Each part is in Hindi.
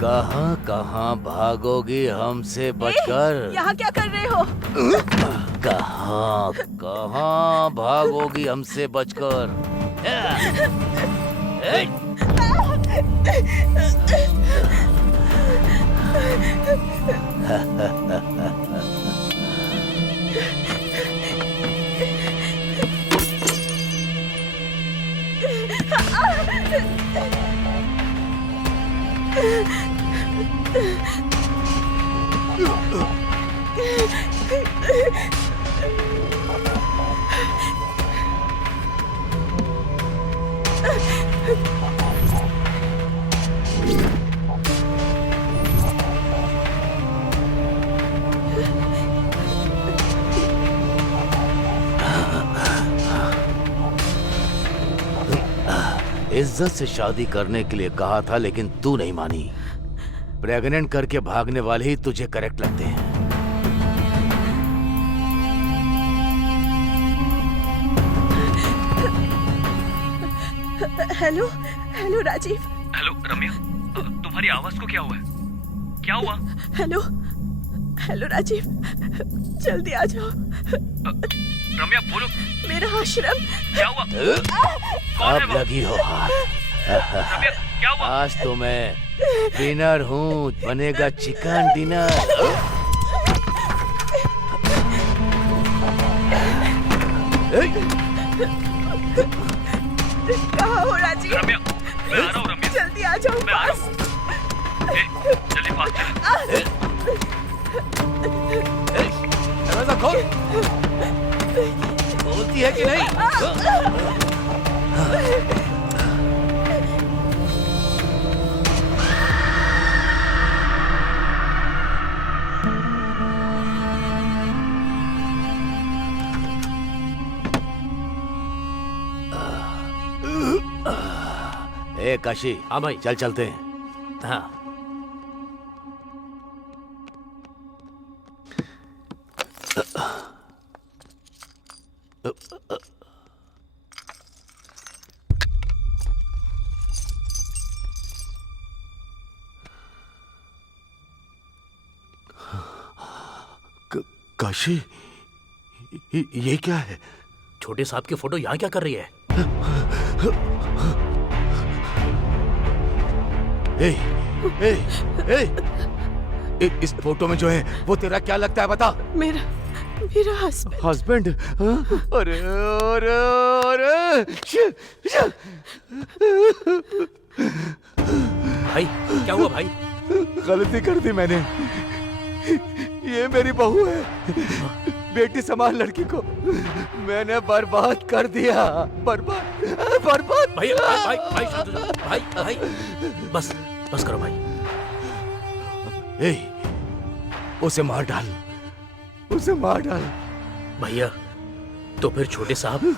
कहाँ कहाँ भागोगी हमसे बचकर? यहाँ क्या कर रहे हो? कहाँ कहाँ भागोगी हमसे बचकर? इज्जत से शादी करने के लिए कहा था, लेकिन तू नहीं मानी। प्रेग्नेंट करके भागने वाले ही तुझे करेक्ट लगते हैं। Hello hello Rajeev. Hello Ramya, तुम्हारी आवाज को क्या हुआ है? क्या हुआ? हेलो हेलो राजीव, जल्दी आ जाओ। रम्या बोलो, मेरा आश्रम। क्या हुआ? कौन है अब वो? लगी हो हाथ। रम्या क्या हुआ? आज तो मैं डिनर हूँ, बनेगा चिकन डिनर। कहाँ हो राजीव? रम्या मैं आ रहा हूँ। रम्या जल्दी आ जाओ मैं आ रहा पास। हूँ। जल्दी पास चल। दरवाजा खोल। बोलती है कि नहीं? ए काशी। हाँ भाई। चल चलते हैं। हाँ। काशी, ये क्या है? छोटे साहब की फोटो यहाँ क्या कर रही है? ए, ए, इस फोटो में जो है वो तेरा क्या लगता है बता? मेरा हस्बैंड। हस्बैंड? अरे अरे अरे भाई क्या हुआ भाई? गलती कर दी मैंने। ये मेरी बहू है। बेटी समान लड़की को मैंने बर्बाद कर दिया। बर्बाद बर्बाद। भाई भाई भाई भाई शांत हो जाओ। भाई भाई बस बस करो भाई। ए, उसे मार डाल, उसे मार डाल। भैया तो फिर छोटे साहब?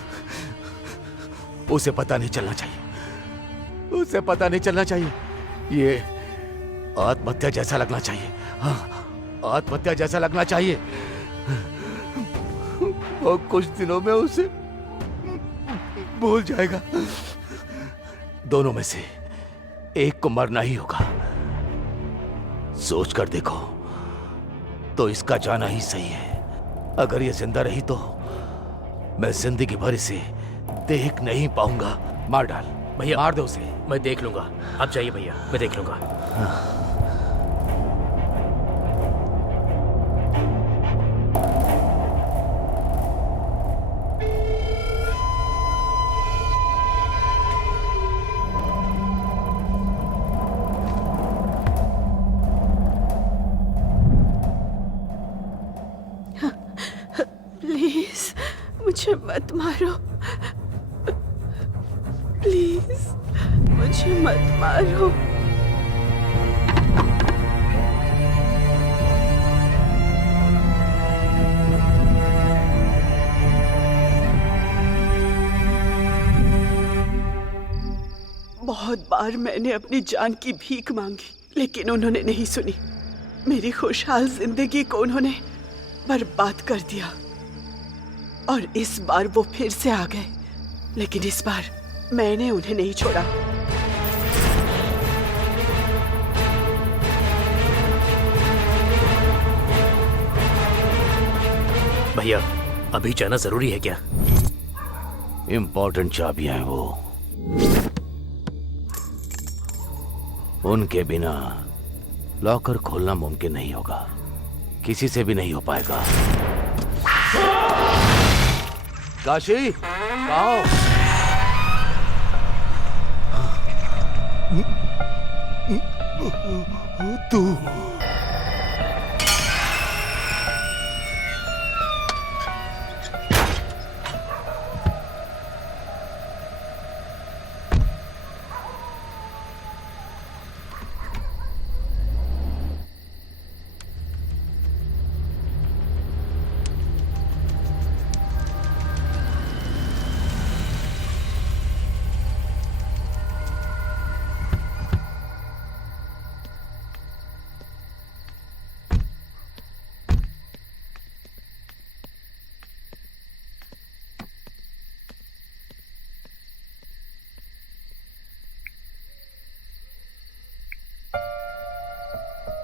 उसे पता नहीं चलना चाहिए, उसे पता नहीं चलना चाहिए। ये आत्महत्या जैसा लगना चाहिए। हाँ, आत्महत्या जैसा लगना चाहिए। और कुछ दिनों में उसे भूल जाएगा। दोनों में से एक को मरना ही होगा। सोच कर देखो तो इसका जाना ही सही है। अगर ये जिंदा रही तो मैं जिंदगी भर इसे देख नहीं पाऊंगा। मार डाल भैया। मार दो उसे। मैं देख लूंगा, आप जाइए भैया, मैं देख लूंगा। प्लीज मुझे मत मारो, प्लीज मुझे मत मारो। बहुत बार मैंने अपनी जान की भीख मांगी, लेकिन उन्होंने नहीं सुनी। मेरी खुशहाल जिंदगी को उन्होंने बर्बाद कर दिया। और इस बार वो फिर से आ गए, लेकिन इस बार मैंने उन्हें नहीं छोड़ा। भैया अभी जाना जरूरी है क्या? इंपॉर्टेंट चाबियां हैं वो, उनके बिना लॉकर खोलना मुमकिन नहीं होगा, किसी से भी नहीं हो पाएगा। काशी, आओ। तू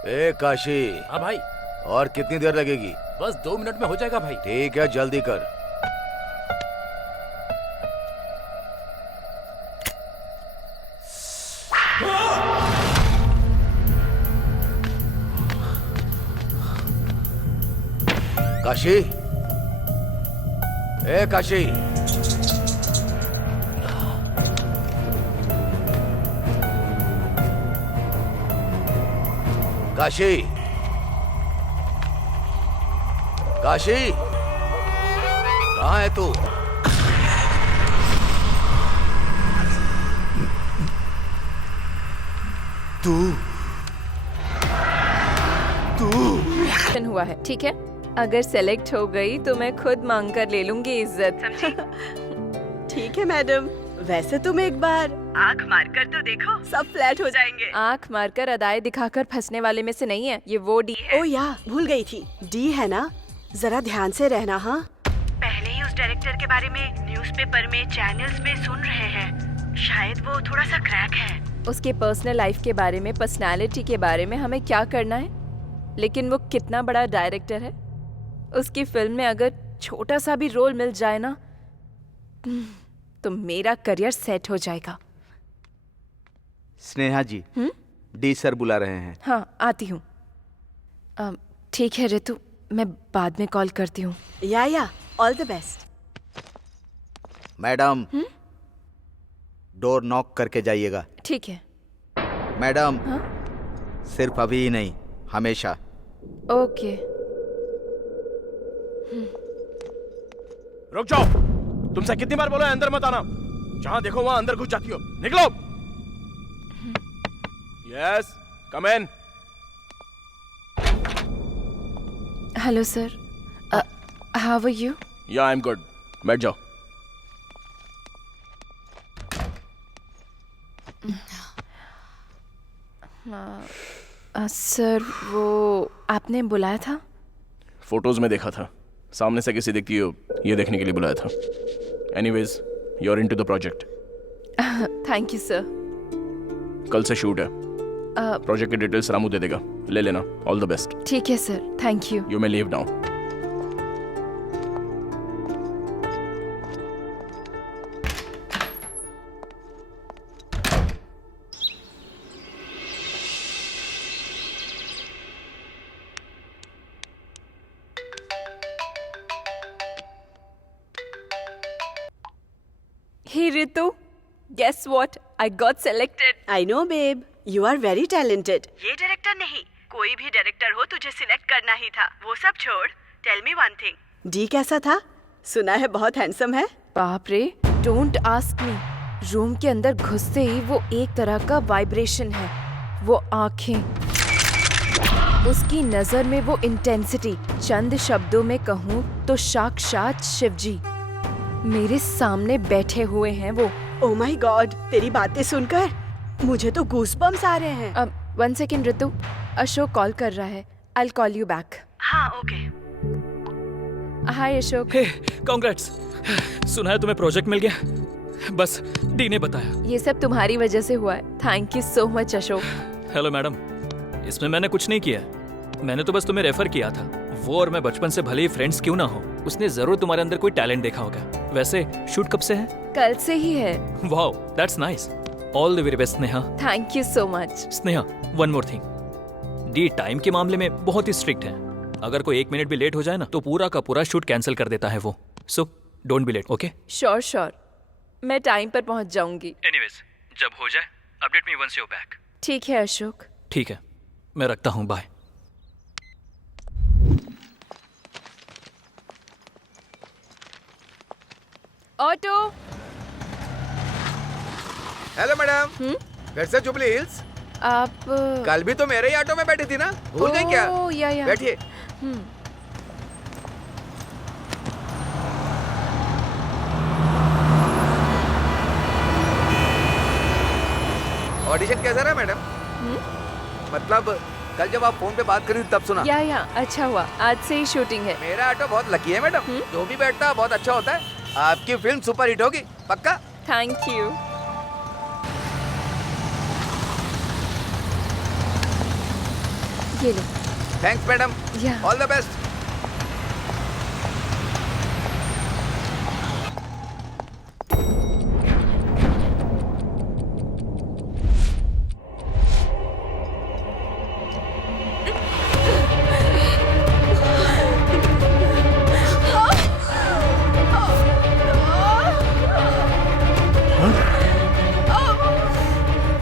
ए काशी। हाँ भाई। और कितनी देर लगेगी? बस 2 मिनट में हो जाएगा भाई। ठीक है, जल्दी कर। काशी, ए काशी। काशी, काशी, कहाँ है तू? हुआ है, ठीक है? अगर सेलेक्ट हो गई तो मैं खुद मांग कर ले लूंगी इज्जत, समझी? ठीक है मैडम, वैसे तुम एक बार आँख मारकर तो देखो, सब फ्लैट हो जाएंगे। आँख मारकर अदाएं दिखाकर फंसने वाले में से नहीं है, ये वो डी है। ओ या, भूल गई थी, डी है ना? जरा ध्यान से रहना। हाँ, पहले ही उस डायरेक्टर के बारे में न्यूज़पेपर में, चैनल्स में सुन रहे हैं, शायद वो थोड़ा सा क्रैक है। उसके पर्सनल लाइफ के बारे में, पर्सनालिटी के बारे में हमें क्या करना है? लेकिन वो कितना बड़ा डायरेक्टर है, उसकी फिल्म में अगर छोटा सा भी रोल मिल जाए ना तो मेरा करियर सेट हो जाएगा। स्नेहा जी, डी सर बुला रहे हैं। हाँ, आती हूँ। ठीक है रितु, मैं बाद में कॉल करती हूँ। या all the best. Madam, door knock करके जाइएगा। ठीक है मैडम। हाँ? सिर्फ अभी ही नहीं, हमेशा। ओके। रुक जाओ, तुमसे कितनी बार बोला है अंदर मत आना? जहां देखो वहां अंदर घुस जाती हो, निकलो। Yes, come in. Hello sir, how are you? Yeah I am good, बैठ जाओ। सर, वो आपने बुलाया था? फोटोज में देखा था, सामने से कैसी दिखती हो ये देखने के लिए बुलाया था। Anyways, you are into the project. Thank you sir. कल से शूट है। प्रोजेक्ट की डिटेल्स रामू दे देगा, ले लेना। All the best. ठीक है sir, thank you. You may leave now. Hey Ritu, guess what? I got selected. I know babe, you are very talented. ये डायरेक्टर नहीं, कोई भी डायरेक्टर हो तुझे सिलेक्ट करना ही था। वो सब छोड़, tell me one thing, D कैसा था? सुना है बहुत हैंडसम है। बाप रे, डोंट आस्क मी। रूम के अंदर घुसते ही वो एक तरह का वाइब्रेशन है, वो आंखें, उसकी नजर में वो इंटेंसिटी। चंद शब्दों में कहूँ तो साक्षात शिवजी मेरे सामने बैठे हुए हैं वो। ओह माय गॉड, तेरी बातें सुनकर मुझे तो गूज़बम्स आ रहे हैं। 1 सेकेंड रितु, अशोक कॉल कर रहा है। I'll call you back. हाँ, ओके। हाय अशोक। हे, कांग्रेट्स। सुना है तुम्हें प्रोजेक्ट मिल गया? बस डी ने बताया। ये सब तुम्हारी वजह से हुआ है। Thank you so much Ashok. Hello madam, इसमें मैंने कुछ नहीं किया, मैंने तो बस तुम्हें रेफर किया था। वो और मैं बचपन से भले ही फ्रेंड्स क्यों ना हो, उसने जरूर तुम्हारे अंदर कोई टैलेंट देखा होगा। वैसे शूट कब से है? कल से ही है। Wow, that's nice. All the very best Sneha. Thank you so much. Sneha, one more thing, D time के मामले में बहुत ही स्ट्रिक्ट है। अगर कोई 1 मिनट भी लेट हो जाए ना तो पूरा का पूरा शूट कैंसिल कर देता है वो। So don't be late, okay? Sure sure, मैं टाइम पर पहुंच जाऊंगी। एनीवेज, जब हो जाए update me once you back. ठीक है अशोक। ठीक है, मैं रखता हूँ, बाय। ऑटो। Hello madam. घर से जुबली हिल्स? आप कल भी तो मेरे ही ऑटो में बैठी थी ना, भूल गई क्या? ओह, या। बैठिए। ऑडिशन कैसा रहा मैडम? मतलब कल जब आप फोन पे बात करी तब सुना। या अच्छा हुआ, आज से ही शूटिंग है। मेरा ऑटो बहुत लकी है मैडम, जो भी बैठता बहुत अच्छा होता है। आपकी फिल्म सुपर हिट होगी, पक्का। Thank you. ये लो। थैंक्स मैडम, या। All the best.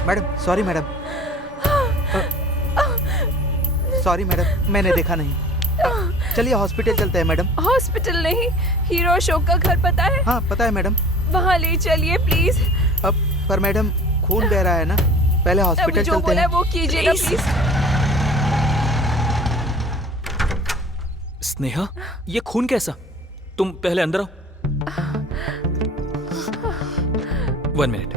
Madam sorry madam, sorry madam, मैंने देखा नहीं। चलिए हॉस्पिटल चलते हैं मैडम। हॉस्पिटल नहीं, हीरो अशोक का घर पता है? हाँ पता है मैडम। वहाँ ले चलिए प्लीज। अब पर मैडम खून बह रहा है ना, पहले हॉस्पिटल जो चलते बोला है हैं। वो कीजिए ना प्लीज। स्नेहा, ये खून कैसा? तुम पहले अंदर आओ। 1 मिनट।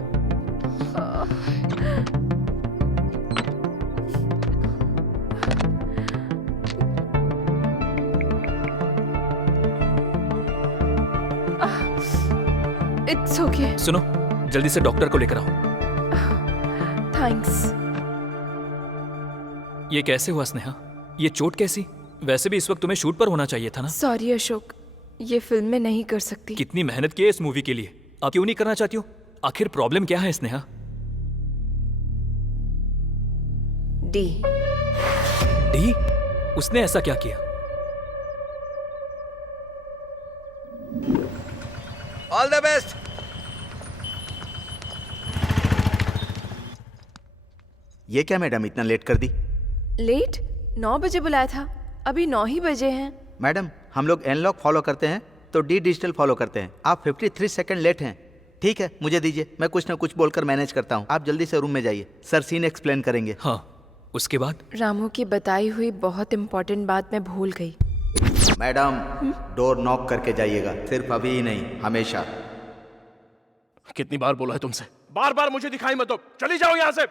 It's okay. सुनो, जल्दी से डॉक्टर को लेकर आओ। थैंक्स। ये कैसे हुआ स्नेहा? ये चोट कैसी? वैसे भी इस वक्त तुम्हें शूट पर होना चाहिए था ना। सॉरी अशोक, ये फिल्म में नहीं कर सकती। कितनी मेहनत की है इस मूवी के लिए, आप क्यों नहीं करना चाहती हो? आखिर प्रॉब्लम क्या है स्नेहा? डी। डी? उसने ऐसा क्या किया? All the best. ये क्या मैडम इतना लेट कर दी? लेट? 9 बजे बुलाया था, अभी 9 ही बजे हैं। मैडम हम लोग एनलॉग फॉलो करते हैं तो डी डिजिटल फॉलो करते हैं। आप 53 सेकंड लेट हैं। ठीक है, मुझे दीजिए, मैं कुछ ना कुछ बोलकर मैनेज करता हूँ। आप जल्दी से रूम में जाइए, सर सीन एक्सप्लेन करेंगे। हाँ, उसके बाद? रामू की बताई हुई बहुत इंपॉर्टेंट बात मैं भूल गई। मैडम डोर नॉक करके जाइएगा, सिर्फ अभी ही नहीं, हमेशा। कितनी बार बोला है तुमसे, बार बार मुझे दिखाई मत दो, चली जाओ यहां से।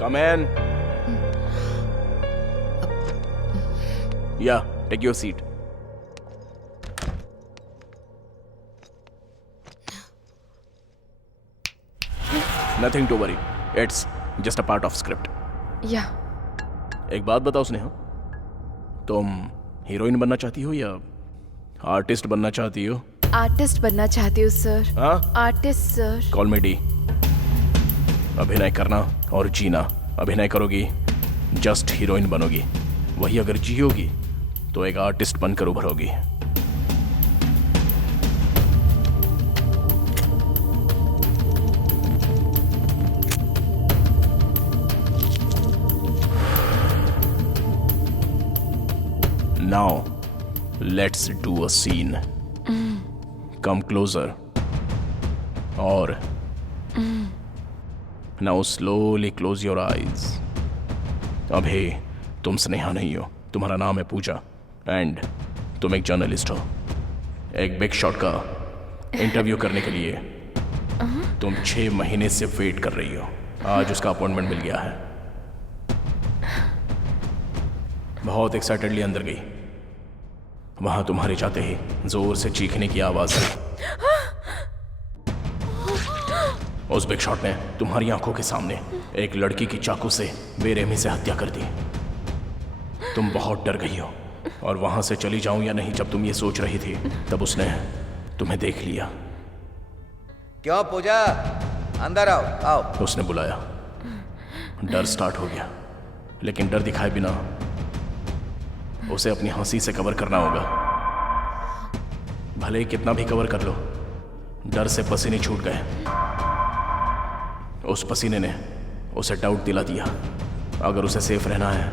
Come in. Yeah take your seat. Nothing to worry, it's just a part of script. Yeah. एक बात बताओ स्नेहा, तुम हीरोइन बनना चाहती हो या आर्टिस्ट बनना चाहती हो? आर्टिस्ट बनना चाहती हूँ सर। हाँ? Artist sir. कॉल मी डी। अभिनय करना और जीना। अभिनय करोगी, जस्ट हीरोइन बनोगी। वही अगर जियोगी तो एक आर्टिस्ट बनकर उभरोगी। Now, let's do a scene. Come closer. और now slowly close your eyes. अभी तुम स्नेहा नहीं हो, तुम्हारा नाम है पूजा एंड तुम एक जर्नलिस्ट हो। एक बिग शॉट का इंटरव्यू करने के लिए तुम 6 महीने से वेट कर रही हो। आज उसका अपॉइंटमेंट मिल गया है। बहुत एक्साइटेडली अंदर गई। वहां तुम्हारे जाते ही जोर से चीखने की आवाज आई उस बिग शॉट ने तुम्हारी आंखों के सामने एक लड़की की चाकू से बेरहमी से हत्या कर दी। तुम बहुत डर गई हो और वहां से चली जाऊं या नहीं जब तुम ये सोच रही थी, तब उसने तुम्हें देख लिया। क्यों पूजा, अंदर आओ आओ। उसने बुलाया। डर स्टार्ट हो गया, लेकिन डर दिखाए बिना उसे अपनी हंसी से कवर करना होगा। भले ही कितना भी कवर कर लो, डर से पसीने छूट गए। उस पसीने ने उसे डाउट दिला दिया। अगर उसे सेफ रहना है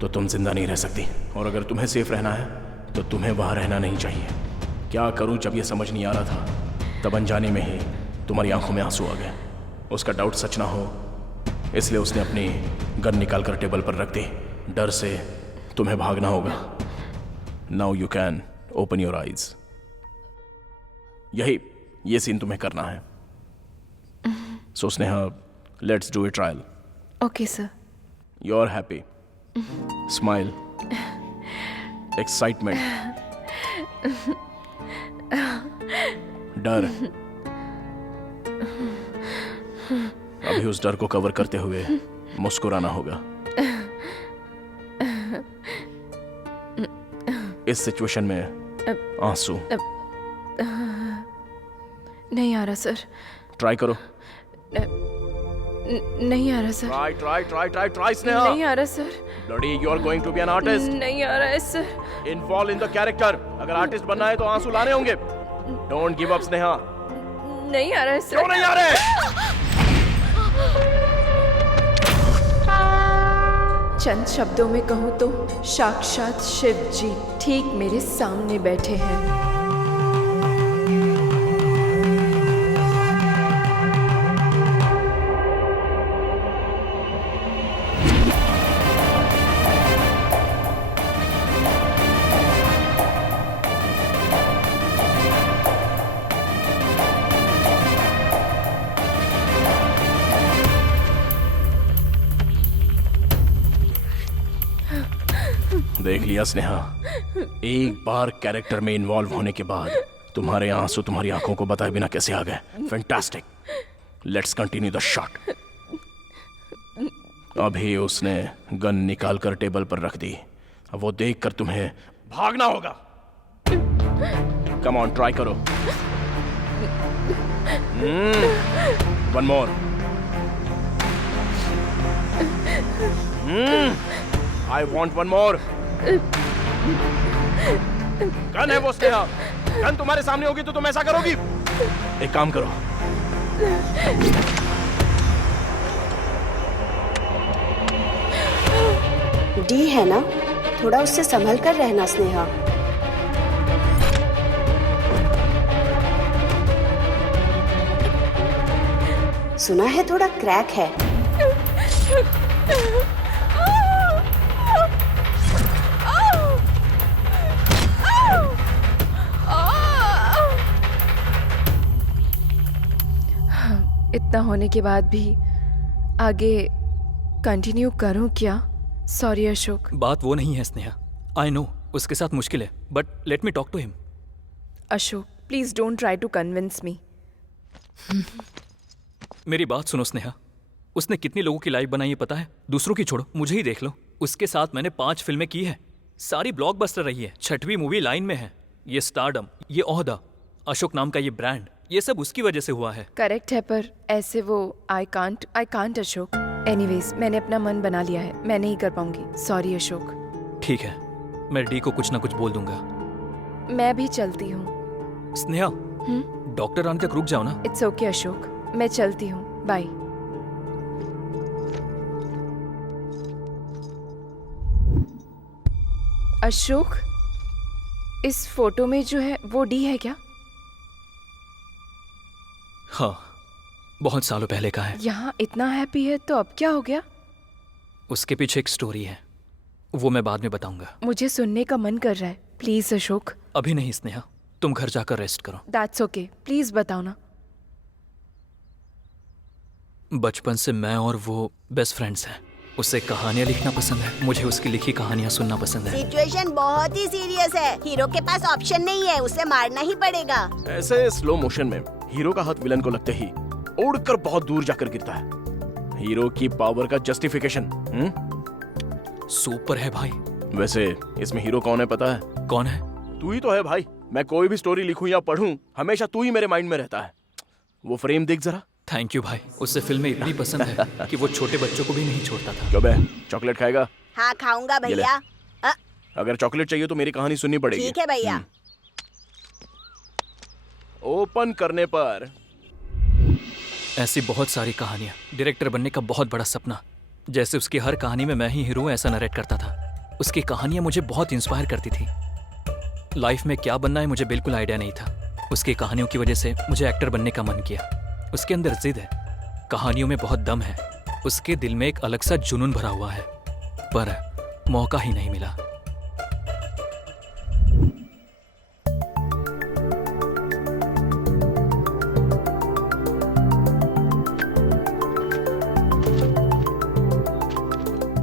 तो तुम जिंदा नहीं रह सकती, और अगर तुम्हें सेफ रहना है तो तुम्हें वहां रहना नहीं चाहिए। क्या करूं जब यह समझ नहीं आ रहा था, तब अनजाने में ही तुम्हारी आंखों में आंसू आ गए। उसका डाउट सच ना हो इसलिए उसने अपनी गन निकालकर टेबल पर रख दी। डर से तुम्हें भागना होगा। Now you can open your eyes. ये सीन तुम्हें करना है। So Sneha, let's do a trial. Okay sir. You are happy, smile, excitement, डर। अभी उस डर को कवर करते हुए मुस्कुराना होगा। इस सिचुएशन में आंसू नहीं आ रहा सर। ट्राई करो। नहीं आ रहा sir. Try try try try try Sneha. नहीं आ रहा सर। लड़ी, you are going to be an artist. नहीं आ रहा है sir. Involve in the character. अगर आर्टिस्ट बनना है तो आंसू लाने होंगे। Don't give up Sneha. नहीं आ रहा है सर। क्यों नहीं आ रहे? चंद शब्दों में कहूँ तो साक्षात शिव जी ठीक मेरे सामने बैठे हैं। देख लिया स्नेहा, एक बार कैरेक्टर में इन्वॉल्व होने के बाद तुम्हारे आंसू तुम्हारी आंखों को बताए बिना कैसे आ गए। Fantastic. Let's continue the shot. अभी उसने गन निकालकर टेबल पर रख दी। अब वो देखकर तुम्हें भागना होगा। कम ऑन, ट्राई करो। One more. I want one more. Gun है वो स्नेहा। गन तुम्हारे सामने होगी तो तुम ऐसा करोगी? एक काम करो, डी है ना, थोड़ा उससे संभल कर रहना स्नेहा। सुना है थोड़ा क्रैक है। इतना होने के बाद भी आगे कंटिन्यू करूं क्या? सॉरी अशोक। बात वो नहीं है स्नेहा। आई नो उसके साथ मुश्किल है, but let me talk to him. Ashok please don't try to convince me. मेरी बात सुनो स्नेहा, उसने कितनी लोगों की लाइफ बनाई है पता है? दूसरों की छोड़ो, मुझे ही देख लो। उसके साथ मैंने 5 फिल्में की है, सारी ब्लॉकबस्टर रही है। 6वीं मूवी लाइन में है। ये स्टारडम, ये ओहदा, अशोक नाम का ये ब्रांड, ये सब उसकी वजह से हुआ है। करेक्ट है, पर ऐसे वो आई कांट अशोक। एनीवेज मैंने अपना मन बना लिया है, मैं नहीं कर पाऊंगी। सॉरी अशोक। ठीक है, मैं डी को कुछ ना कुछ बोल दूंगा। मैं भी चलती हूँ। स्नेहा, डॉक्टर आने तक रुक जाओ ना। इट्स ओके अशोक, मैं चलती हूँ। बाय। अशोक, इस फोटो में जो है वो डी है क्या? हाँ, बहुत सालों पहले का है। यहाँ इतना हैप्पी है तो अब क्या हो गया? उसके पीछे एक स्टोरी है, वो मैं बाद में बताऊंगा। मुझे सुनने का मन कर रहा है। प्लीज अशोक। अभी नहीं स्नेहा, तुम घर जाकर रेस्ट करो। दैट्स ओके, प्लीज बताओ ना। बचपन से मैं और वो बेस्ट फ्रेंड्स हैं। उसे कहानियां लिखना पसंद है, मुझे उसकी लिखी कहानियां सुनना पसंद है। सिचुएशन बहुत ही सीरियस है, हीरो के पास ऑप्शन नहीं है, उसे मारना ही पड़ेगा। ऐसे स्लो मोशन में हीरो का हाथ विलन को लगते ही उड़कर बहुत दूर जाकर गिरता है। हीरो की पावर का जस्टिफिकेशन। सुपर है भाई। वैसे इसमें हीरो कौन है पता है? कौन है? तू ही तो है भाई। मैं कोई भी स्टोरी लिखूं या पढूं, हमेशा तू ही मेरे माइंड में रहता है। वो फ्रेम देख जरा। थैंक यू भाई। उससे फिल्में इतनी पसंद है कि वो छोटे बच्चों को भी नहीं छोड़ता था। क्यों बे, चॉकलेट खाएगा? हाँ खाऊंगा ये ले। भैया। अगर चॉकलेट चाहिए तो मेरी कहानी सुननी पड़ेगी। ठीक है भैया। ओपन करने पर ऐसी बहुत सारी कहानियां। डायरेक्टर बनने का बहुत बड़ा सपना। जैसे उसकी हर कहानी में मैं ही हीरो हूं, ऐसा नरेट करता था। उसकी कहानियां मुझे बहुत इंस्पायर करती थी। लाइफ में क्या बनना है मुझे बिल्कुल आइडिया नहीं था। उसकी कहानियों की वजह से मुझे एक्टर बनने का मन किया। उसके अंदर जिद है, कहानियों में बहुत दम है। उसके दिल में एक अलग सा जुनून भरा हुआ है, पर मौका ही नहीं मिला।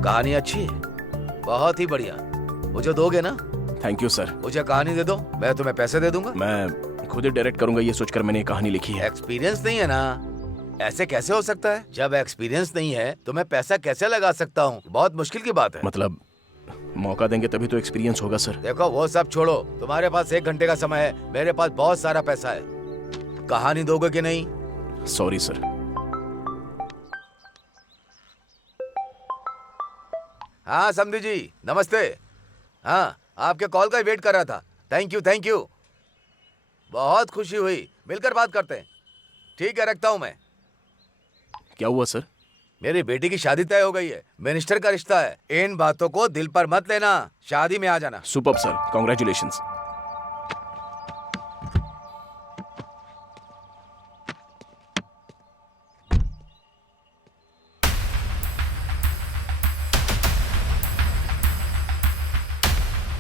कहानी अच्छी है, बहुत ही बढ़िया। मुझे दोगे ना? Thank you sir. मुझे कहानी दे दो, मैं तुम्हें पैसे दे दूंगा। मैं खुद ही डायरेक्ट करूंगा ये सोचकर मैंने ये कहानी लिखी है। एक्सपीरियंस नहीं है ना? ऐसे कैसे हो सकता है? जब एक्सपीरियंस नहीं है तो मैं पैसा कैसे लगा सकता हूँ? बहुत मुश्किल की बात है। मतलब मौका देंगे तभी तो एक्सपीरियंस होगा सर। देखो वो सब छोड़ो, तुम्हारे पास 1 घंटे का समय है, मेरे पास बहुत सारा पैसा है। कहानी दोगे कि नहीं? Sorry sir. हाँ समधी जी, नमस्ते। हाँ, आपके कॉल का वेट कर रहा था। थैंक यू थैंक यू, बहुत खुशी हुई। मिलकर बात करते हैं। ठीक है, रखता हूँ मैं। क्या हुआ सर? मेरी बेटी की शादी तय हो गई है। मिनिस्टर का रिश्ता है। इन बातों को दिल पर मत लेना, शादी में आ जाना। Superb sir, congratulations.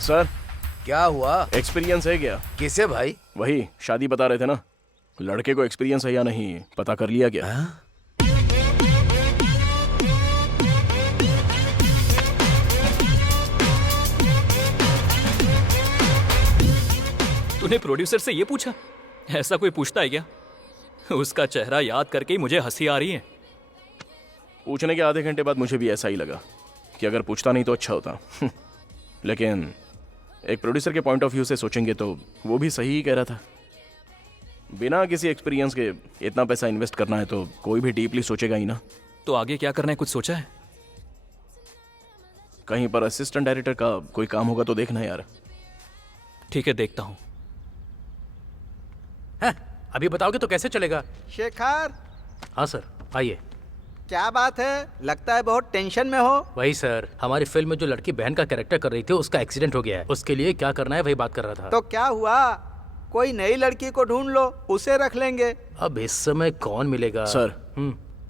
सर क्या हुआ? एक्सपीरियंस है क्या? किसे भाई? वही शादी बता रहे थे ना, लड़के को एक्सपीरियंस है या नहीं पता कर लिया क्या? तूने प्रोड्यूसर से ये पूछा? ऐसा कोई पूछता है क्या? उसका चेहरा याद करके ही मुझे हंसी आ रही है। पूछने के आधे घंटे बाद मुझे भी ऐसा ही लगा कि अगर पूछता नहीं तो अच्छा होता। लेकिन एक प्रोड्यूसर के पॉइंट ऑफ व्यू से सोचेंगे तो वो भी सही ही कह रहा था। बिना किसी एक्सपीरियंस के इतना पैसा इन्वेस्ट करना है तो कोई भी डीपली सोचेगा ही ना। तो आगे क्या करना है, कुछ सोचा है? कहीं पर असिस्टेंट डायरेक्टर का कोई काम होगा तो देखना यार। ठीक है, देखता हूँ। अभी बताओगे तो कैसे चलेगा? शेखर। हाँ सर, आइए। क्या बात है, लगता है बहुत टेंशन में हो। वही सर, हमारी फिल्म में जो लड़की बहन का कैरेक्टर कर रही थी उसका एक्सीडेंट हो गया है। उसके लिए क्या करना है वही बात कर रहा था। तो क्या हुआ? कोई नई लड़की को ढूंढ लो, उसे रख लेंगे। अब इस समय कौन मिलेगा? सर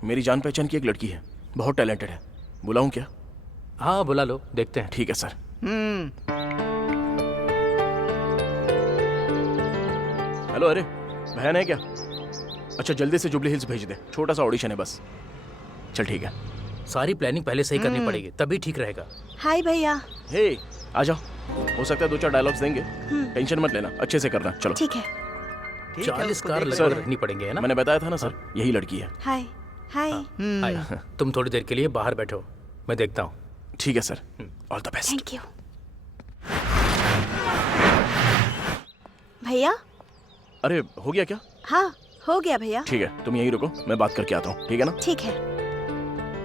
मेरी जान पहचान की एक लड़की है, बहुत टैलेंटेड है। बुलाऊं क्या? हाँ बुला लो, देखते हैं। ठीक है सर। हेलो, अरे बहन है क्या? अच्छा जल्दी से जुबली हिल्स भेज दे, छोटा सा ऑडिशन है बस। चल ठीक है। सारी प्लानिंग पहले से ही करनी पड़ेगी, तभी ठीक रहेगा। हाय भैया। हे आ जाओ, हो सकता है 2-4 डायलॉग्स देंगे। टेंशन मत लेना, अच्छे से करना। चलो ठीक है। 40 कार सर, लगभग रखनी पड़ेंगे, है ना? मैंने बताया था ना सर, यही लड़की है। हाय हाय। हाय, तुम थोड़ी देर के लिए बाहर बैठो, मैं देखता हूँ। ठीक है sir, all the best. Thank you भैया। अरे हो गया क्या? हाँ हो गया भैया। ठीक है, तुम यहीं रुको, मैं बात करके आता हूँ। ठीक है ना? ठीक है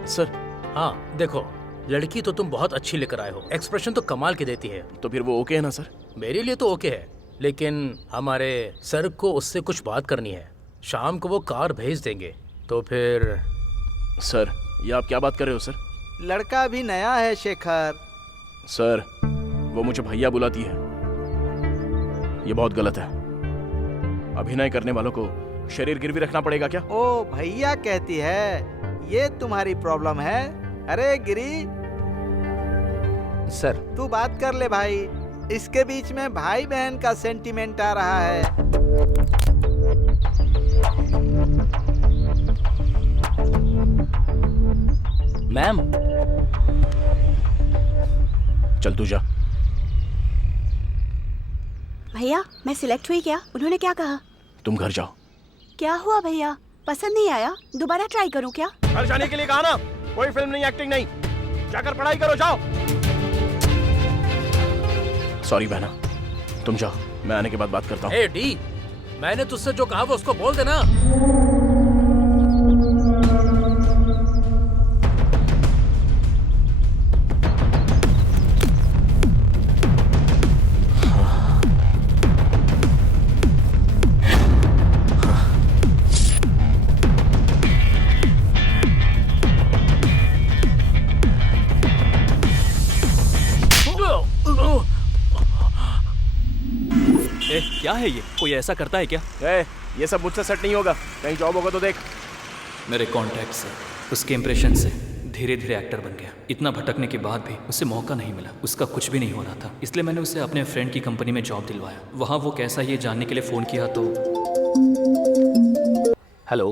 सर। हाँ देखो, लड़की तो तुम बहुत अच्छी लेकर आए हो, एक्सप्रेशन तो कमाल की देती है। तो फिर वो ओके है ना सर? मेरे लिए तो ओके है, लेकिन हमारे सर को उससे कुछ बात करनी है। शाम को वो कार भेज देंगे, तो फिर। सर ये आप क्या बात कर रहे हो सर? लड़का भी नया है शेखर। सर वो मुझे भैया बुलाती है, ये बहुत गलत है। अभिनय करने वालों को शरीर गिरवी रखना पड़ेगा क्या? ओ भैया कहती है, ये तुम्हारी प्रॉब्लम है। अरे गिरी सर, तू बात कर ले भाई, इसके बीच में भाई बहन का सेंटीमेंट आ रहा है। मैम। चल तू जा। भैया मैं सिलेक्ट हुई क्या? उन्होंने क्या कहा? तुम घर जाओ। क्या हुआ भैया? पसंद नहीं आया? दोबारा ट्राई करूं क्या? घर जाने के लिए कहा ना, कोई फिल्म नहीं, एक्टिंग नहीं, जाकर पढ़ाई करो, जाओ। सॉरी बहना, तुम जाओ, मैं आने के बाद बात करता हूँ। ए डी, मैंने तुझसे जो कहा वो उसको बोल देना। क्या है ये? कोई ऐसा करता है क्या? ये सब मुझसे सेट नहीं होगा, कहीं जॉब होगा तो देख। मेरे कॉन्टैक्ट से, उसके इंप्रेशन से धीरे धीरे एक्टर बन गया। इतना भटकने के बाद भी उसे मौका नहीं मिला, उसका कुछ भी नहीं हो रहा था। इसलिए मैंने उसे अपने फ्रेंड की कंपनी में जॉब दिलवाया। वहाँ वो कैसा ये जानने के लिए फ़ोन किया तो। Hello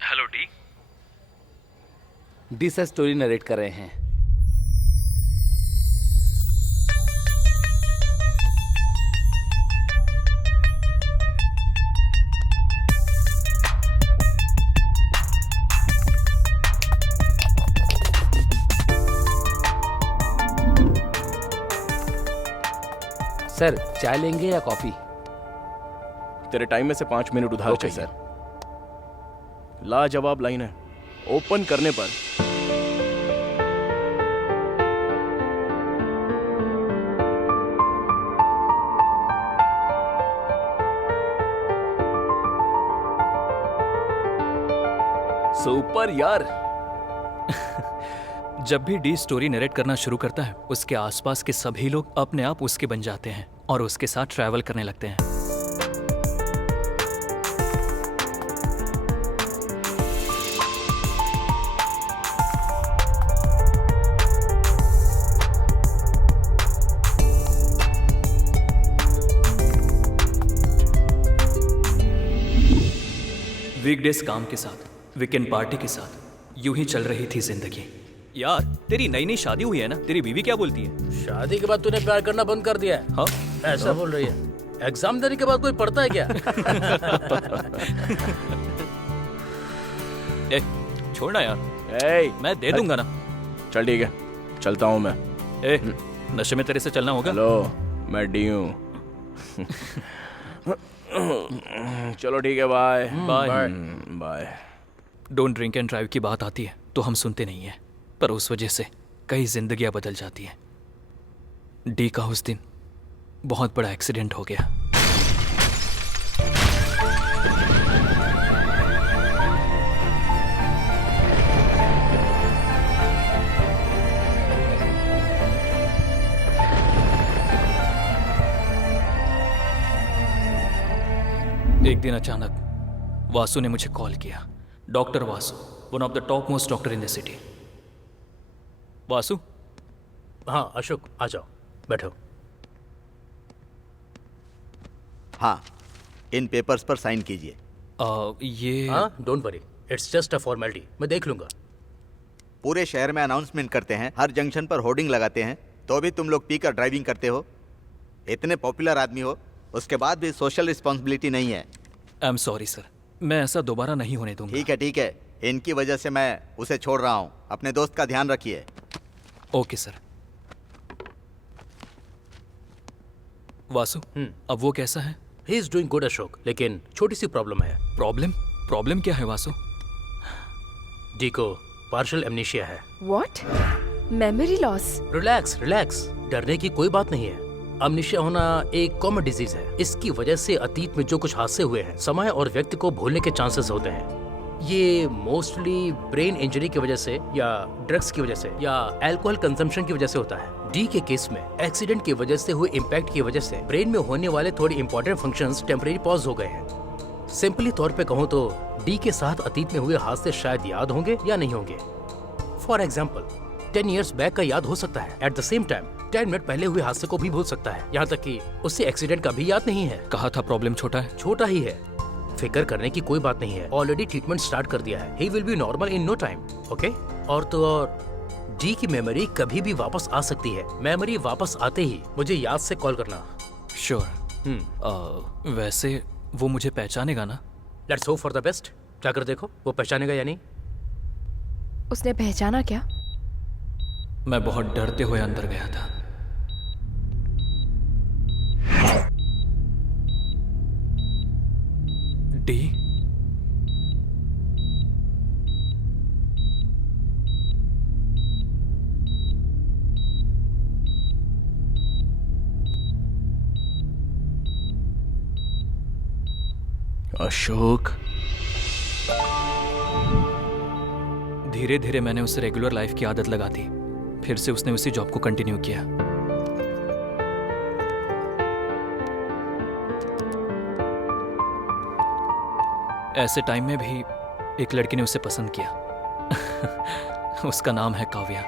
hello D. D sir story narrate कर रहे हैं। सर चाय लेंगे या कॉफी? तेरे टाइम में से 5 मिनट उधार चाहिए। सर। लाजवाब लाइन है, ओपन करने पर सुपर यार। जब भी डी स्टोरी नरेट करना शुरू करता है, उसके आसपास के सभी लोग अपने आप उसके बन जाते हैं और उसके साथ ट्रैवल करने लगते हैं। वीकडेज काम के साथ, वीकेंड पार्टी के साथ यूं ही चल रही थी जिंदगी। यार तेरी नई नई शादी हुई है ना, तेरी बीवी क्या बोलती है? शादी के बाद तूने प्यार करना बंद कर दिया है? हाँ? ऐसा बोल रही है। एग्जाम देने के बाद कोई पढ़ता है क्या? ए, छोड़ना यार। मैं दे दूंगा ना। चल ठीक है, चलता हूँ मैं। ए, नशे में तेरे से चलना होगा? हेलो, मैं डी हूँ। चलो ठीक है, bye bye bye. Don't drink and drive की बात आती है तो हम सुनते नहीं हैं, पर उस वजह से कई जिंदगियां बदल जाती हैं। डी का उस दिन बहुत बड़ा एक्सीडेंट हो गया। एक दिन अचानक वासु ने मुझे कॉल किया। Doctor Vasu, one of the top most doctor in the city. Vasu? हाँ अशोक, आ जाओ, बैठो। हाँ, इन पेपर्स पर साइन कीजिए। ये हाँ, don't worry, it's just a formality, मैं देख लूंगा। पूरे शहर में अनाउंसमेंट करते हैं, हर जंक्शन पर होर्डिंग लगाते हैं, तो भी तुम लोग पीकर ड्राइविंग करते हो। इतने पॉपुलर आदमी हो, उसके बाद भी सोशल रिस्पॉन्सिबिलिटी नहीं है। आई एम सॉरी सर, मैं ऐसा दोबारा नहीं होने दूंगा। ठीक है, इनकी वजह से मैं उसे छोड़ रहा हूँ। अपने दोस्त का ध्यान रखिए। Okay sir. वासु, अब वो कैसा है? He is doing good Ashok, लेकिन छोटी सी प्रॉब्लम है। प्रॉब्लम क्या है वासु? डी को पार्शियल एमनीशिया है। व्हाट? Memory loss? रिलैक्स, डरने की कोई बात नहीं है। अमनीशिया होना एक कॉमन डिजीज है। इसकी वजह से अतीत में जो कुछ हादसे हुए हैं, समय और व्यक्ति को भूलने के चांसेस होते हैं। ये मोस्टली ब्रेन इंजरी की वजह से या ड्रग्स की वजह से या अल्कोहल कंजम्पशन की वजह से होता है। डी के केस में एक्सीडेंट की वजह से हुए इम्पैक्ट की वजह से ब्रेन में होने वाले थोड़े इंपॉर्टेंट फंक्शंस टेम्परेरी पॉज हो गए हैं। सिंपली तौर पे कहूँ तो डी के साथ अतीत में हुए हादसे शायद याद होंगे या नहीं होंगे। फॉर एग्जाम्पल 10 years बैक का याद हो सकता है, at the same time 10 minute पहले हुए हादसे को भी भूल सकता है, यहाँ तक कि उससे एक्सीडेंट का भी याद नहीं है। कहा था प्रॉब्लम छोटा है। छोटा ही है, फिक्र करने की कोई बात नहीं है। ऑलरेडी ट्रीटमेंट स्टार्ट कर दिया है। He will be normal in no time. Okay, और तो और डी की मेमोरी कभी भी वापस आ सकती है। मेमोरी वापस आते ही मुझे याद से कॉल करना। श्योर। वैसे वो मुझे पहचानेगा ना? Let's hope for the best. जाकर देखो वो पहचानेगा या नहीं। उसने पहचाना क्या? मैं बहुत डरते हुए अंदर गया था। डी, अशोक। धीरे धीरे मैंने उसे रेगुलर लाइफ की आदत लगा दी। फिर से उसने उसी जॉब को कंटिन्यू किया। ऐसे टाइम में भी एक लड़की ने उसे पसंद किया। उसका नाम है Kavya.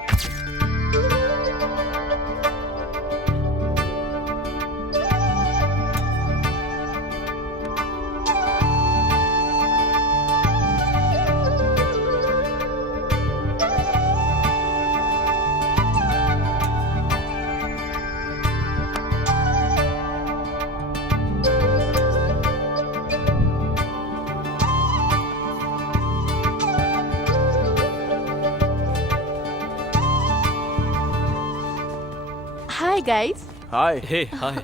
Hi guys. Hi. Hey hi.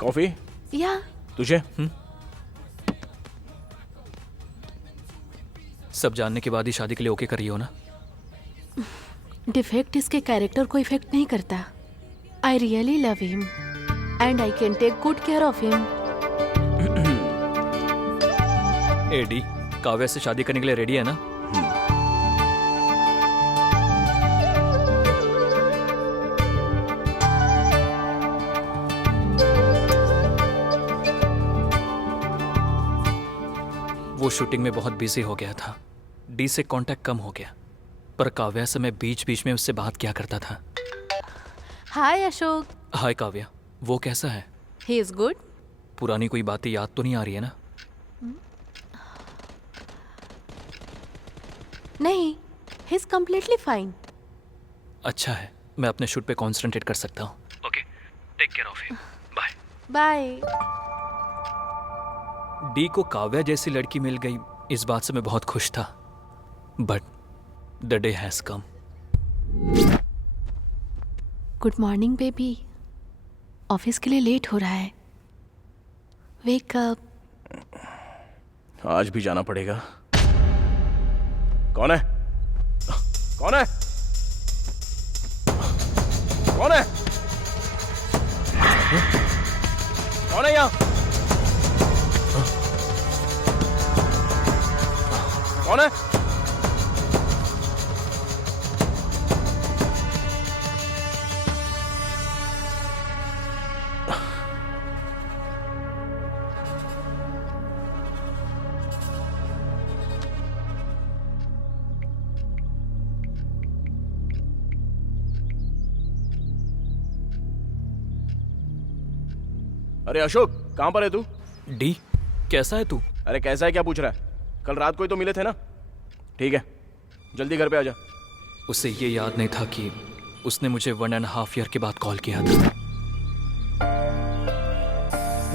Coffee Yeah. तुझे? सब जानने के बाद ही शादी के लिए ओके कर रही हो ना? डिफेक्ट इसके कैरेक्टर को इफेक्ट नहीं करता। I really love him and I can take good care of him. Eddie, Kavya से शादी करने के लिए रेडी है ना? वो शूटिंग में बहुत बिजी हो गया था। डी से कांटेक्ट कम हो गया, पर काव्या से मैं बीच बीच में उससे बात किया करता था। हाय अशोक। हाय काव्या, वो कैसा है? He is good. पुरानी कोई बातें याद तो नहीं आ रही है ना? नहीं, ही इज कम्प्लीटली फाइन। अच्छा है, मैं अपने शूट पे कॉन्सेंट्रेट कर सकता हूँ। Okay, take care of him. Bye. Bye. D को काव्या जैसी लड़की मिल गई, इस बात से मैं बहुत खुश था। But the day has come. Good morning baby. Office के लिए लेट हो रहा है। Wake up. आज भी जाना पड़ेगा। कौन है? कौन है? कौन है? कौन है यहाँ? कौन है? अरे अशोक, कहां पर है तू? डी, कैसा है तू? अरे कैसा है क्या पूछ रहा है? कल रात को ही तो मिले थे ना? ठीक है, जल्दी घर पे आ जा। उसे ये याद नहीं था कि उसने मुझे 1.5 ईयर के बाद कॉल किया था।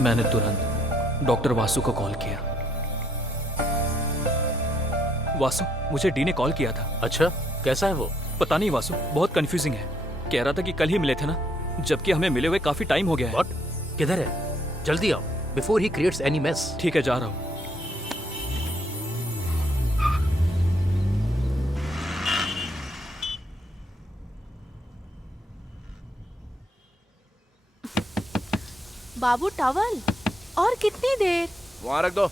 मैंने तुरंत डॉक्टर वासु को कॉल किया। वासु, मुझे डी ने कॉल किया था। अच्छा, कैसा है वो? पता नहीं वासु, बहुत कंफ्यूजिंग है। कह रहा था कि कल ही मिले थे ना, जबकि हमें मिले हुए काफी टाइम हो गया है। What? किधर है? जल्दी आओ before he creates any mess. ठीक है, जा रहा हूँ। बाबू टॉवल। और कितनी देर? वहां रख दो।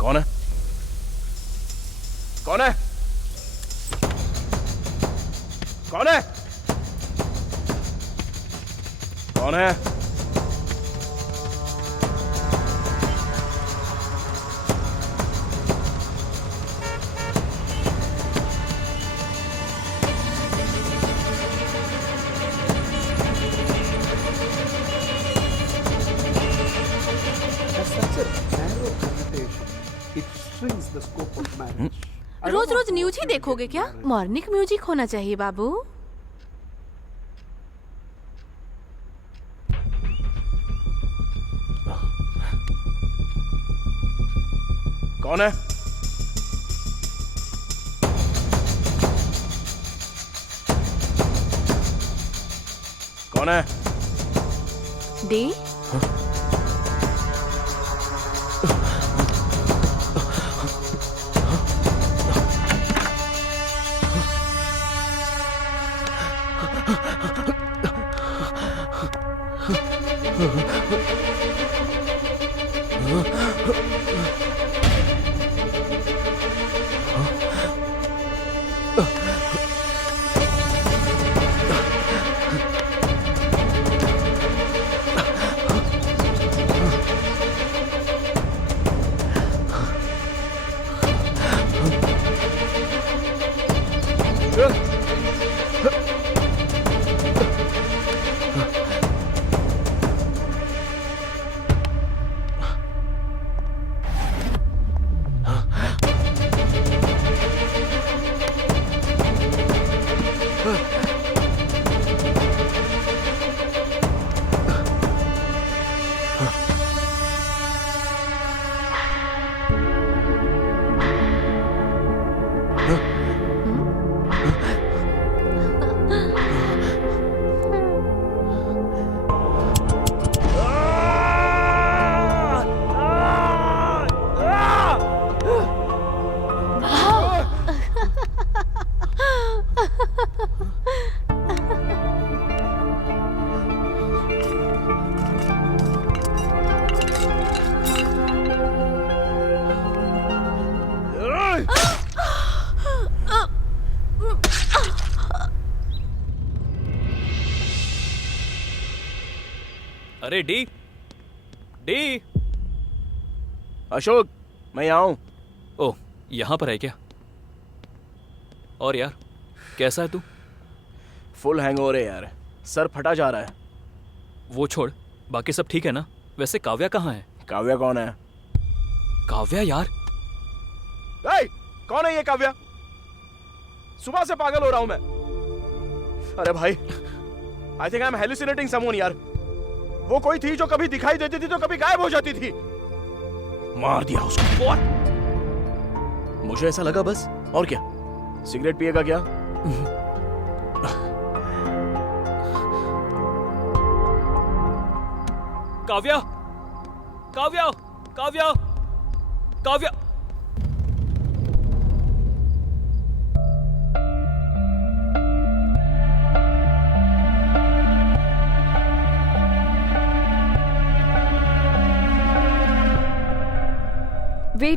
कौन है? कौन है? कौन है? कौन है? रोज रोज न्यूज ही देखोगे क्या? मॉर्निंग म्यूजिक होना चाहिए बाबू। कौन है? कौन है? डी अरे डी डी। अशोक, मैं यहाँ हूँ। ओह, यहाँ पर है क्या? और यार, कैसा है तू? फुल हैंगओवर है यार, सर फटा जा रहा है। वो छोड़, बाकी सब ठीक है ना? वैसे काव्या कहाँ है? काव्या कौन है? काव्या यार। कौन है ये काव्या? सुबह से पागल हो रहा हूं मैं। अरे भाई, I think I am hallucinating someone यार। वो कोई थी जो कभी दिखाई देती थी तो कभी गायब हो जाती थी। मार दिया उसको। What? मुझे ऐसा लगा बस। और क्या? सिगरेट पिएगा क्या? काव्या, काव्या, काव्या, काव्या।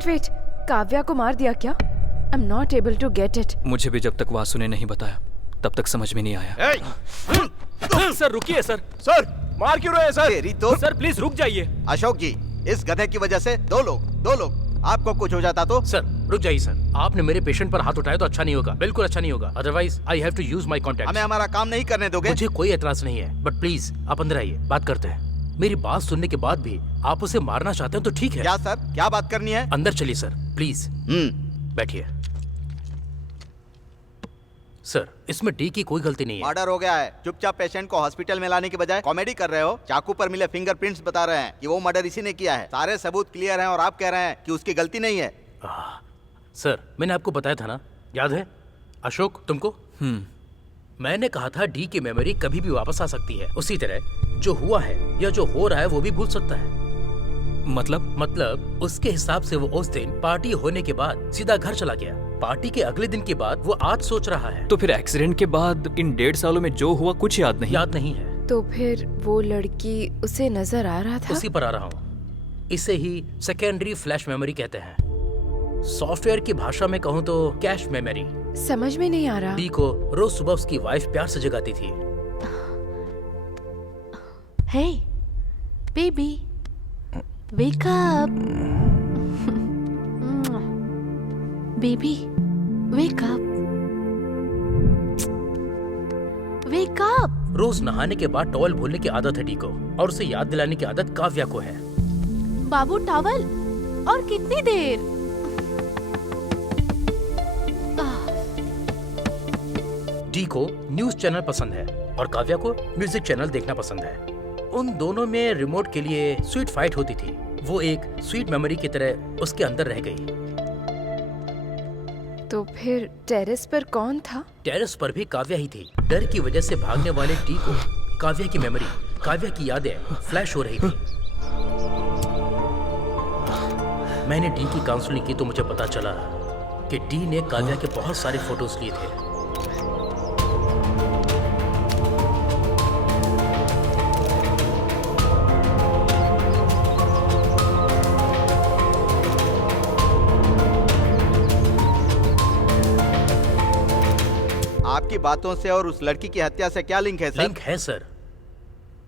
वेट, काव्या को मार दिया क्या? I am not able to get it. मुझे भी जब तक वासु ने नहीं बताया तब तक समझ में नहीं आया। सर रुकिए सर। सर मार क्यों रहे हैं सर? तेरी तो। सर प्लीज रुक जाइए। अशोक जी, इस गधे की वजह से दो लोग आपको कुछ हो जाता तो? सर रुक जाइए सर, आपने मेरे पेशेंट पर हाथ उठाया तो अच्छा नहीं होगा, बिल्कुल अच्छा नहीं होगा। Otherwise I have to use my contact. हमें हमारा काम नहीं करने दोगे? मुझे कोई एतराज नहीं है, बट प्लीज आप अंदर आइए, बात करते हैं। मेरी बात सुनने के बाद भी आप उसे मारना चाहते हैं तो ठीक है। क्या सर, क्या बात करनी है? अंदर चलिए सर, प्लीज। बैठिए। सर, इसमें डी की कोई गलती नहीं है। मर्डर हो गया है। चुपचाप पेशेंट को हॉस्पिटल में लाने के बजाय कॉमेडी कर रहे हो। चाकू पर मिले फिंगरप्रिंट्स बता रहे हैं कि वो मर्डर इसी ने किया है। सारे सबूत क्लियर हैं और आप कह रहे हैं कि उसकी गलती नहीं है। सर, मैंने आपको बताया था ना, याद है? अशोक, तुमको? मैंने कहा था डी की मेमोरी कभी भी वापस आ सकती है। उसी तरह जो हुआ है या जो हो रहा है वो भी भूल सकता है। मतलब उसके हिसाब से वो उस दिन पार्टी होने के बाद सीधा घर चला गया। पार्टी के अगले दिन के बाद वो आज सोच रहा है। तो फिर एक्सीडेंट के बाद इन 1.5 सालों में जो हुआ कुछ याद नहीं है। तो फिर वो लड़की उसे नजर आ रहा था? उसी पर आ रहा हूँ। इसे ही सेकेंडरी फ्लैश मेमोरी कहते हैं। सॉफ्टवेयर की भाषा में कहूँ तो कैश मेमोरी। समझ में नहीं आ रहा। डी को रोज सुबह उसकी वाइफ प्यार से जगाती थी। Hey baby, wake up. Baby, wake up, wake up. रोज नहाने के बाद टॉवल भूलने की आदत है डी को, और उसे याद दिलाने की आदत काव्या को है। बाबू टॉवल, और कितनी देर? डी को न्यूज चैनल पसंद है और काव्या को म्यूजिक चैनल देखना पसंद है। उन दोनों में रिमोट के लिए स्वीट फाइट होती थी। वो एक स्वीट मेमोरी की तरह उसके अंदर रह गई। तो फिर टेरेस पर कौन था? टेरेस पर भी काव्या ही थी। डर की वजह से भागने वाले डी को काव्या की मेमोरी, काव्या की यादें फ्लैश हो रही थी। मैंने डी की काउंसलिंग की तो मुझे पता चला कि डी ने काव्या के बहुत सारे फोटोज लिए थे। आपकी बातों से और उस लड़की की हत्या से क्या लिंक है सर? लिंक है सर।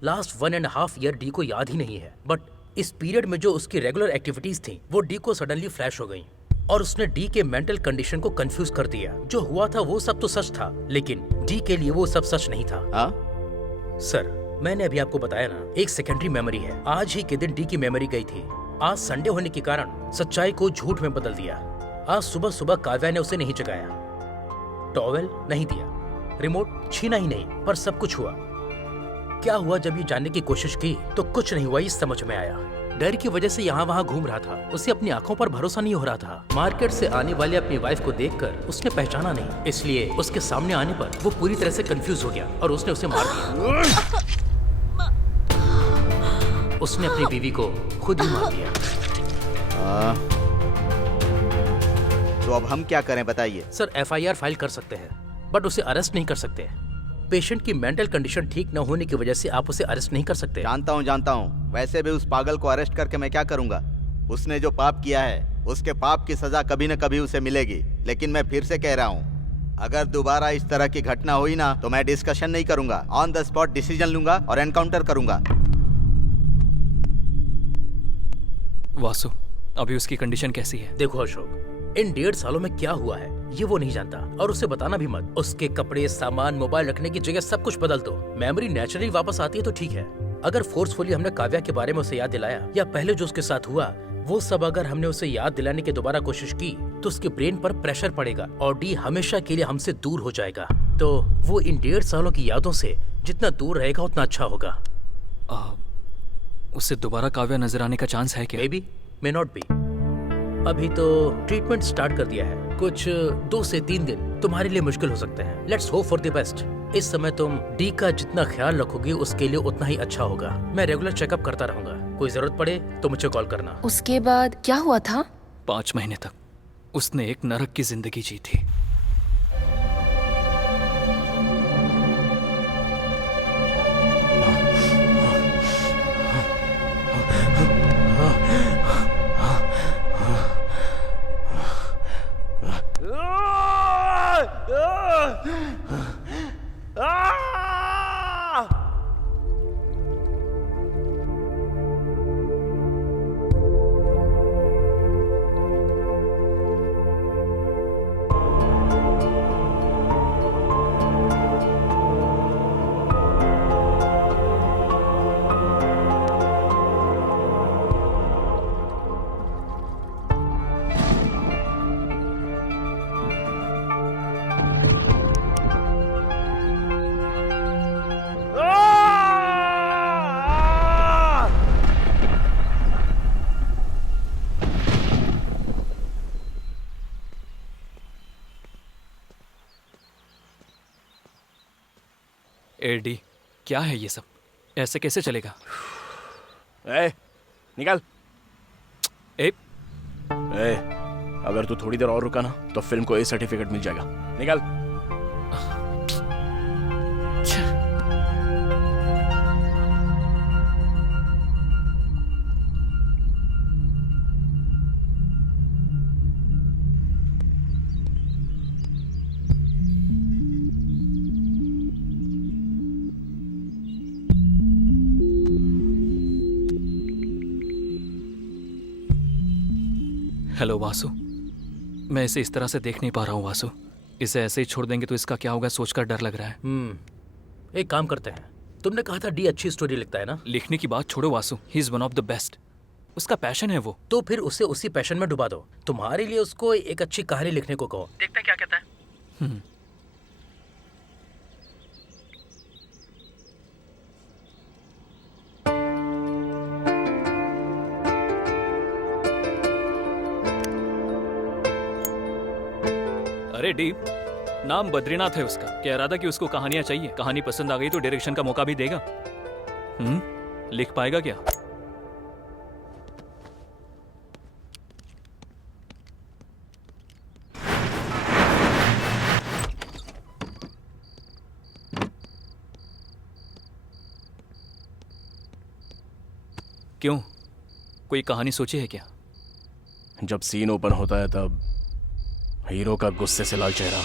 लास्ट 1.5 ईयर डी को याद ही नहीं है, बट इस पीरियड में जो उसकी रेगुलर एक्टिविटीज थी वो डी को सडनली फ्लैश हो गई और उसने डी के मेंटल कंडीशन को कंफ्यूज कर दिया। जो हुआ था वो सब तो सच था, लेकिन डी के लिए वो सब सच नहीं था। सर, मैंने अभी आपको बताया ना, एक सेकेंडरी मेमोरी है। आज ही के दिन डी की मेमोरी गई थी। आज संडे होने के कारण सच्चाई को झूठ में बदल दिया। आज सुबह सुबह काव्या ने उसे नहीं जगाया, टॉवेल नहीं दिया, रिमोट छीना ही नहीं, पर सब कुछ हुआ। क्या हुआ जब ये जानने की कोशिश की तो कुछ नहीं हुआ, ये समझ में आया। डर की वजह से यहाँ वहाँ घूम रहा था। उसे अपनी आंखों पर भरोसा नहीं हो रहा था। मार्केट से आने वाले अपनी वाइफ को देखकर उसने पहचाना नहीं, इसलिए उसके सामने आने पर वो पूरी तरह से कंफ्यूज हो गया और उसने उसे मार दिया। उसने अपनी बीवी को खुद ही मार दिया। तो अब हम क्या करें बताइए? सर, FIR फाइल कर सकते हैं, बट उसे अरेस्ट नहीं कर सकते। पेशेंट की मेंटल कंडीशन ठीक न होने की वजह से आप उसे अरेस्ट नहीं कर सकते। जानता हूँ। वैसे भी उस पागल को अरेस्ट करके मैं क्या करूँगा? उसने जो पाप किया है उसके पाप की सजा कभी न कभी उसे मिलेगी। लेकिन मैं फिर से कह रहा हूँ, अगर दोबारा इस तरह की घटना हुई ना तो मैं डिस्कशन नहीं करूंगा, ऑन द स्पॉट डिसीजन लूंगा और एनकाउंटर करूंगा। वासु, अभी उसकी कंडीशन कैसी है? देखो अशोक, इन 1.5 सालों में क्या हुआ है ये वो नहीं जानता, और उसे बताना भी मत। उसके कपड़े, सामान, मोबाइल रखने की जगह सब कुछ बदल दो। मेमोरी नेचुरली वापस आती है तो ठीक है। अगर फोर्सफुली हमने काव्या के बारे में उसे याद दिलाया या पहले जो उसके साथ हुआ वो सब अगर हमने उसे याद दिलाने की दोबारा कोशिश की तो उसके ब्रेन पर प्रेशर पड़ेगा और डी हमेशा के लिए हमसे दूर हो जाएगा। तो वो इन 1.5 सालों की यादों से जितना दूर रहेगा उतना अच्छा होगा। उससे दोबारा काव्या नजर आने का चांस है क्या? May be, may not be. अभी तो ट्रीटमेंट स्टार्ट कर दिया है। कुछ 2 से 3 दिन तुम्हारे लिए मुश्किल हो सकते हैं। Let's hope for the best. इस समय तुम डी का जितना ख्याल रखोगे उसके लिए उतना ही अच्छा होगा। मैं रेगुलर चेकअप करता रहूंगा। कोई जरूरत पड़े तो मुझे कॉल करना। उसके बाद क्या हुआ था? 5 महीने तक उसने एक नरक की जिंदगी जी थी। एडी, क्या है ये सब? ऐसे कैसे चलेगा? निकल। ए, अगर तू थोड़ी देर और रुका ना तो फिल्म को A सर्टिफिकेट मिल जाएगा। निकल। हेलो वासु, मैं इसे इस तरह से देख नहीं पा रहा हूँ वासु। इसे ऐसे ही छोड़ देंगे तो इसका क्या होगा सोचकर डर लग रहा है। एक काम करते हैं, तुमने कहा था डी अच्छी स्टोरी लिखता है ना? लिखने की बात छोड़ो Vasu, he is one of the best. उसका पैशन है वो। तो फिर उसे उसी पैशन में डुबा दो। तुम्हारे लिए उसको एक अच्छी कहानी लिखने को कहो, देखते हैं क्या कहता है। अरे डीप, नाम बद्रीनाथ है उसका। कह रहा था कि उसको कहानियां चाहिए, कहानी पसंद आ गई तो डायरेक्शन का मौका भी देगा। लिख पाएगा क्या? क्यों, कोई कहानी सोची है क्या? जब सीन ओपन होता है तब हीरो का गुस्से से लाल चेहरा,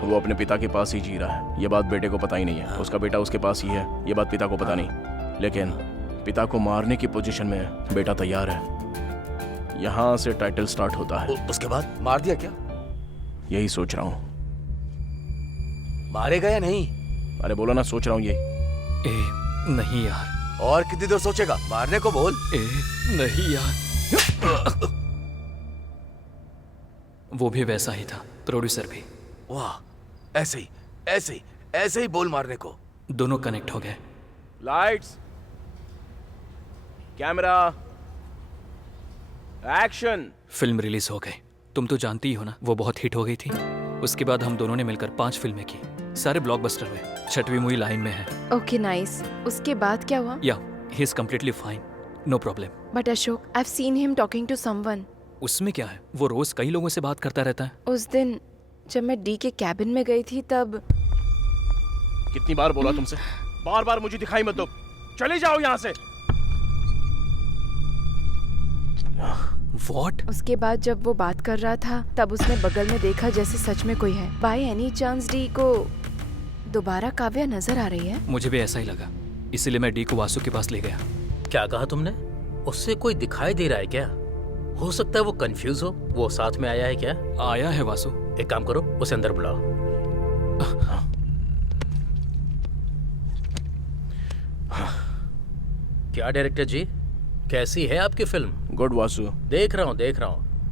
वो अपने पिता के पास ही जी रहा है। ये बात बेटे को पता ही नहीं है। उसका बेटा उसके पास ही है, ये बात पिता को पता नहीं। लेकिन पिता को मारने की पोजीशन में बेटा तैयार है। यहाँ से टाइटल स्टार्ट होता है। उसके बाद मार दिया क्या? यही सोच रहा हूँ। मारेगा या नहीं? अरे बोलो ना, सोच रहा हूँ ये। नहीं यार। और कितनी देर सोचेगा? मारने को बोल। नहीं यार। वो भी वैसा ही था, प्रोड्यूसर भी। वाह, ऐसे ही ऐसे ही ऐसे ही बोल मारने को। दोनों कनेक्ट हो गए। Lights, camera, action. Film release हो गई। तुम तो जानती ही हो ना, वो बहुत हिट हो गई थी। उसके बाद हम दोनों ने मिलकर 5 फिल्में की, सारे ब्लॉकबस्टर हुए। 6वीं मूवी लाइन में है। Okay nice. उसके बाद क्या हुआ? Yeah he is completely fine, no problem. But Ashok, I have seen him talking to someone. उसमें क्या है, वो रोज कई लोगों से बात करता रहता है। उस दिन जब मैं डी के कैबिन में गई थी तब। कितनी बार बोला तुमसे, बार बार मुझे दिखाई मत दो, चले जाओ यहाँ से। What? उसके बाद जब वो बात कर रहा था तब उसने बगल में देखा जैसे सच में कोई है। बाय एनी चांस डी को दोबारा काव्या नजर आ रही है? मुझे भी ऐसा ही लगा, इसीलिए मैं डी को वासु के पास ले गया। क्या कहा तुमने? उससे कोई दिखाई दे रहा है क्या? हो सकता है वो कंफ्यूज हो। वो साथ में आया है क्या? आया है वासु। एक काम करो, उसे अंदर बुलाओ। क्या डायरेक्टर जी, कैसी है आपकी फिल्म? गुड वासु। देख रहा हूँ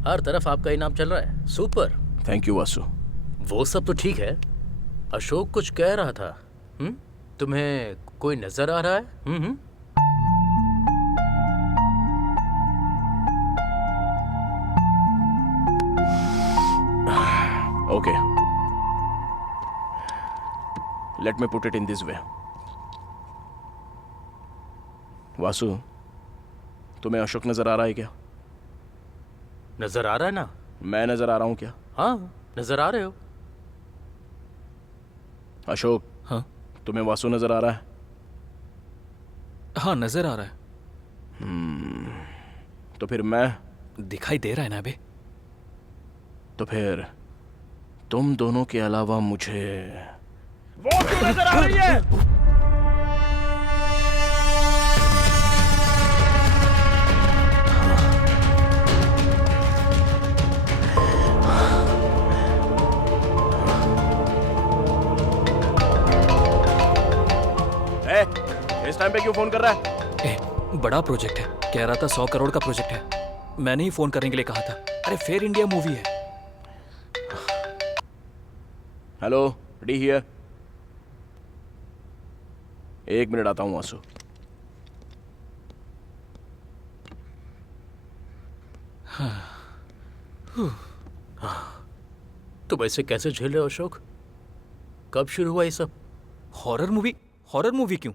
हर तरफ आपका ही नाम चल रहा है। सुपर। Thank you Vasu. वो सब तो ठीक है, अशोक कुछ कह रहा था। तुम्हें कोई नजर आ रहा है? Okay. Let me put it in this way. Vasu, तुम्हें अशोक नजर आ रहा है क्या? नजर आ रहा है ना। मैं नजर आ रहा हूँ क्या? हाँ, नजर आ रहे हो। अशोक, हाँ? तुम्हें वासु नजर आ रहा है? हाँ, नजर आ रहा है। तो फिर मैं दिखाई दे रहा है ना अभी? तो फिर तुम दोनों के अलावा मुझे वो क्यों नजर आ रही है? इस टाइम पे क्यों फोन कर रहा है? बड़ा प्रोजेक्ट है, कह रहा था 100 करोड़ का प्रोजेक्ट है। मैंने ही फोन करने के लिए कहा था। अरे फेयर इंडिया मूवी है। Hello, D here. 1 मिनट आता हूँ वासु। तुम ऐसे कैसे झेल रहे हो अशोक? कब शुरू हुआ ये सब? हॉरर मूवी क्यों?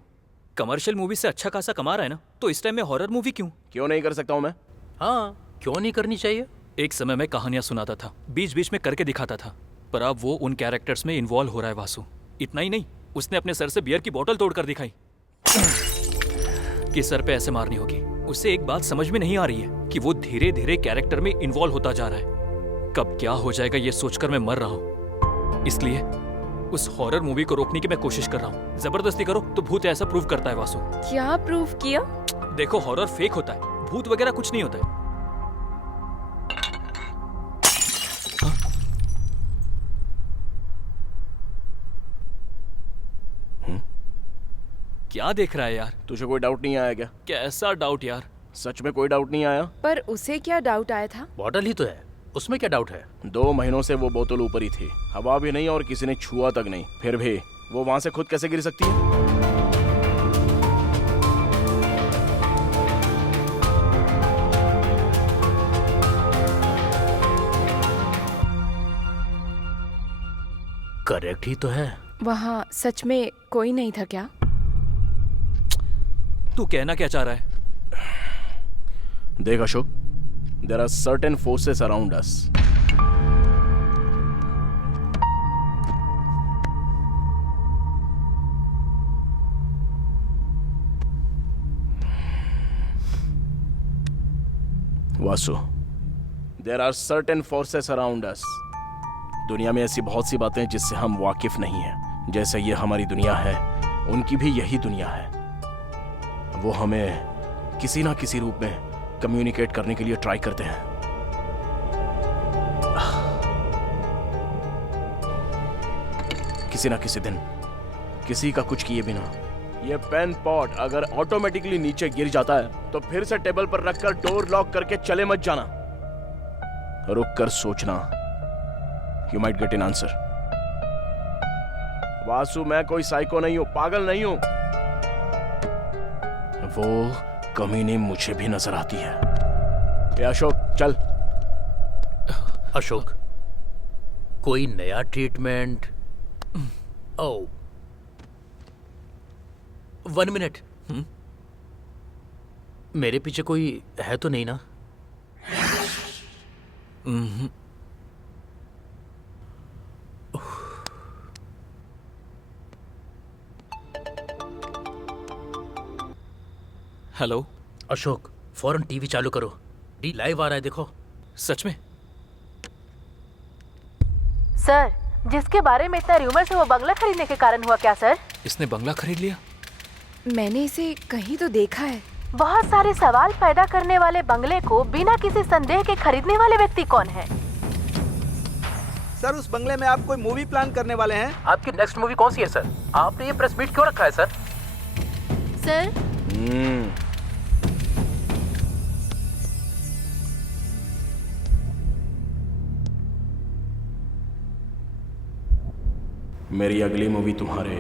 कमर्शियल मूवी से अच्छा खासा कमा रहा है ना, तो इस टाइम में हॉरर मूवी क्यों? क्यों नहीं कर सकता हूँ मैं? हाँ, क्यों नहीं करनी चाहिए? एक समय में कहानियां सुनाता था, बीच बीच में करके दिखाता था, पर अब वो उन कैरेक्टर्स में इन्वॉल्व हो रहा है वासु। इतना ही नहीं, उसने अपने सर से बियर की बोतल तोड़कर दिखाई कि सर पे ऐसे मारनी होगी। उसे एक बात समझ में नहीं आ रही है कि वो धीरे धीरे कैरेक्टर में इन्वॉल्व होता जा रहा है। कब क्या हो जाएगा ये सोचकर मैं मर रहा हूँ। इसलिए उस हॉरर मूवी को रोकने की मैं कोशिश कर रहा हूँ। जबरदस्ती करो तो भूत ऐसा प्रूव करता है वासु। क्या प्रूव किया? देखो, हॉरर फेक होता है, भूत वगैरह कुछ नहीं होता है। क्या देख रहा है यार? तुझे कोई डाउट नहीं आया क्या? कैसा डाउट यार? सच में कोई डाउट नहीं आया? पर उसे क्या डाउट आया था? बॉटल ही तो है, उसमें क्या डाउट है? 2 महीनों से वो बोतल ऊपर ही थी, हवा भी नहीं और किसी ने छुआ तक नहीं। फिर भी वो वहां से खुद कैसे गिर सकती है? करेक्ट ही तो है। वहाँ सच में कोई नहीं था क्या? तू कहना क्या चाह रहा है? देख Ashok, there are certain forces around us. Vasu, there are certain forces around us. दुनिया में ऐसी बहुत सी बातें जिससे हम वाकिफ नहीं हैं। जैसे ये हमारी दुनिया है, उनकी भी यही दुनिया है। वो हमें किसी ना किसी रूप में कम्युनिकेट करने के लिए ट्राई करते हैं। किसी ना किसी दिन, किसी का कुछ किए बिना ये पेन पॉट अगर ऑटोमेटिकली नीचे गिर जाता है तो फिर से टेबल पर रखकर डोर लॉक करके चले मत जाना। रुक कर सोचना, you might get an answer. Vasu, मैं कोई साइको नहीं हूं, पागल नहीं हूं। वो कमीनी मुझे भी नजर आती है। ये अशोक, चल। अशोक, कोई नया ट्रीटमेंट? ओह, 1 मिनट। मेरे पीछे कोई है तो नहीं ना? हेलो अशोक, फौरन टीवी चालू करो, डी लाइव आ रहा है, देखो। सच में? सर, जिसके बारे में इतना र्यूमर्स है वो बंगला खरीदने के कारण हुआ क्या सर? इसने बंगला खरीद लिया? मैंने इसे कहीं तो देखा है। बहुत सारे सवाल पैदा करने वाले बंगले को बिना किसी संदेह के खरीदने वाले व्यक्ति कौन है? सर, उस बंगले में आप कोई मूवी प्लान करने वाले हैं? आपकी नेक्स्ट मूवी कौन सी है सर? आपने ये प्रेस मीट क्यों रखा है सर? सर, मेरी अगली मूवी तुम्हारे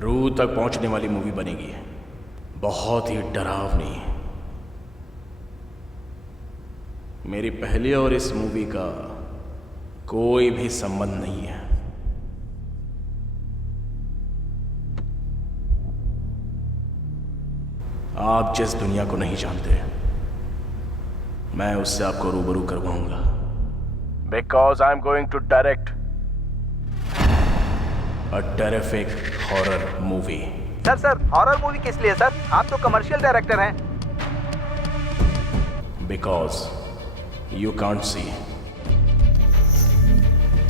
रूह तक पहुंचने वाली मूवी बनेगी। बहुत ही डरावनी। मेरी पहली और इस मूवी का कोई भी संबंध नहीं है। आप जिस दुनिया को नहीं जानते, मैं उससे आपको रूबरू करवाऊंगा। Because I am going to direct a terrific horror movie. Sir, horror movie किस लिए सर? आप तो कमर्शियल डायरेक्टर हैं। Because you can't see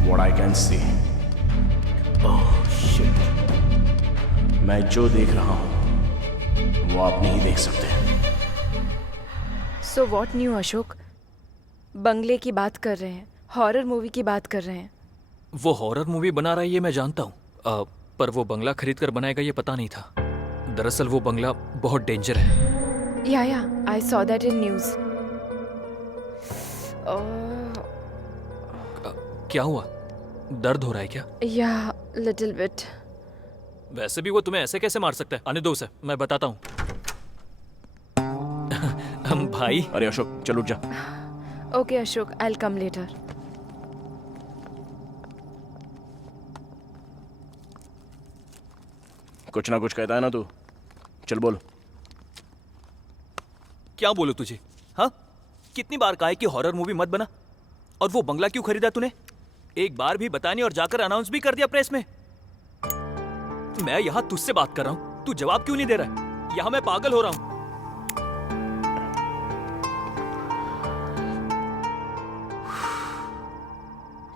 what I can see. Oh shit. मैं जो देख रहा हूं वो आप नहीं देख सकते। So what new Ashok? बंगले की बात कर रहे हैं, हॉरर मूवी की बात कर रहे हैं। वो हॉरर मूवी बना रहा है ये मैं जानता हूँ, पर वो बंगला खरीद कर बनाएगा ये पता नहीं था। दरअसल वो बंगला बहुत डेंजर है। या I saw that in news. क्या हुआ? दर्द हो रहा है क्या? या लिटिल बिट। वैसे भी वो तुम्हें ऐसे कैसे मार सकता है? आने दो उसे, मैं बताता हूँ। हम भाई। अरे अशोक, चल उठ जा। Okay Ashok, I will come later. कुछ ना कुछ कहता है ना तू, चल बोल। क्या बोलूं तुझे? हाँ, कितनी बार कहा है कि हॉरर मूवी मत बना, और वो बंगला क्यों खरीदा तूने? एक बार भी बतानी और जाकर अनाउंस भी कर दिया प्रेस में। मैं यहां तुझसे बात कर रहा हूं, तू जवाब क्यों नहीं दे रहा है? यहां मैं पागल हो रहा हूं।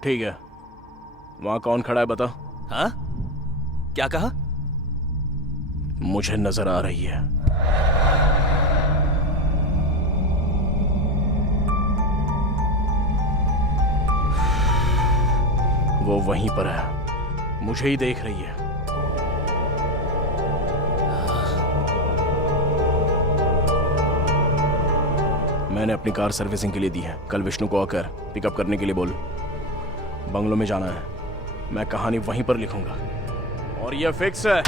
ठीक है, वहां कौन खड़ा है बता। हाँ, क्या कहा? मुझे नजर आ रही है। वो वहीं पर है, मुझे ही देख रही है। मैंने अपनी कार सर्विसिंग के लिए दी है। कल विष्णु को आकर पिकअप करने के लिए बोल। बंगलों में जाना है, मैं कहानी वहीं पर लिखूंगा और ये फिक्स है।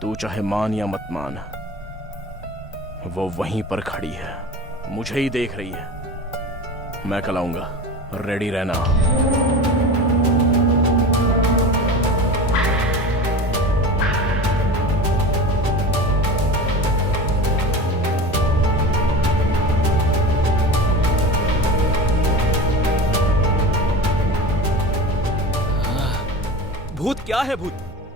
तू चाहे मान या मत मान, वो वहीं पर खड़ी है, मुझे ही देख रही है। मैं कल आऊंगा, रेडी रहना। भूत क्या है? भूत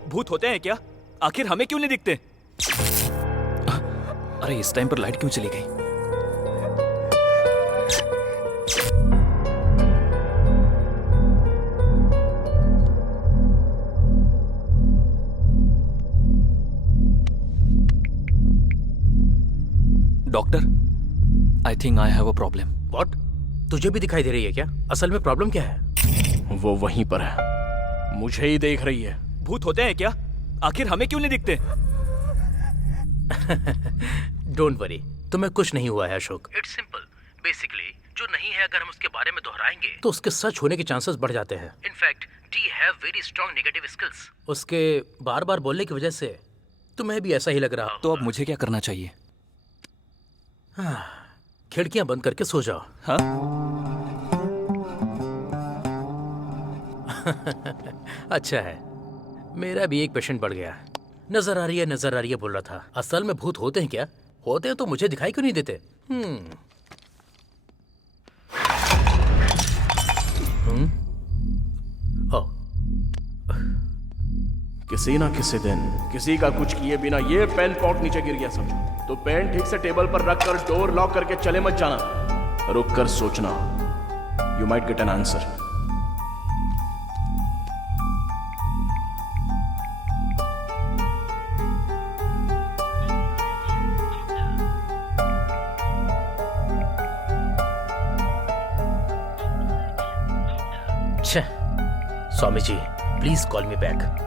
भूत होते हैं क्या? आखिर हमें क्यों नहीं दिखते? अरे इस टाइम पर लाइट क्यों चली गई? Doctor, I think I have a problem. What? तुझे भी दिखाई दे रही है क्या? असल में प्रॉब्लम क्या है? वो वहीं पर है, मुझे ही देख रही है। भूत होते हैं क्या? आखिर हमें क्यों नहीं दिखते? डोंट वरी, तुम्हें कुछ नहीं हुआ है अशोक। It's simple. बेसिकली जो नहीं है, अगर हम उसके बारे में दोहराएंगे तो उसके सच होने के चांसेस बढ़ जाते हैं। In fact D have very strong negative skills. उसके बार बार बोलने की वजह से तुम्हें भी ऐसा ही लग रहा। तो अब मुझे क्या करना चाहिए? खिड़कियां बंद करके सो जाओ। हाँ? अच्छा है, मेरा भी एक पेशेंट बढ़ गया। नजर आ रही है, नजर आ रही है बोल रहा था। असल में भूत होते हैं क्या? होते हैं तो मुझे दिखाई क्यों नहीं देते? ओ, किसी ना किसी दिन किसी का कुछ किए बिना ये पेन पॉट नीचे गिर गया समझो, तो पेन ठीक से टेबल पर रखकर डोर लॉक करके चले मत जाना। रुक कर सोचना, you might get an answer. Swami ji, please call me back.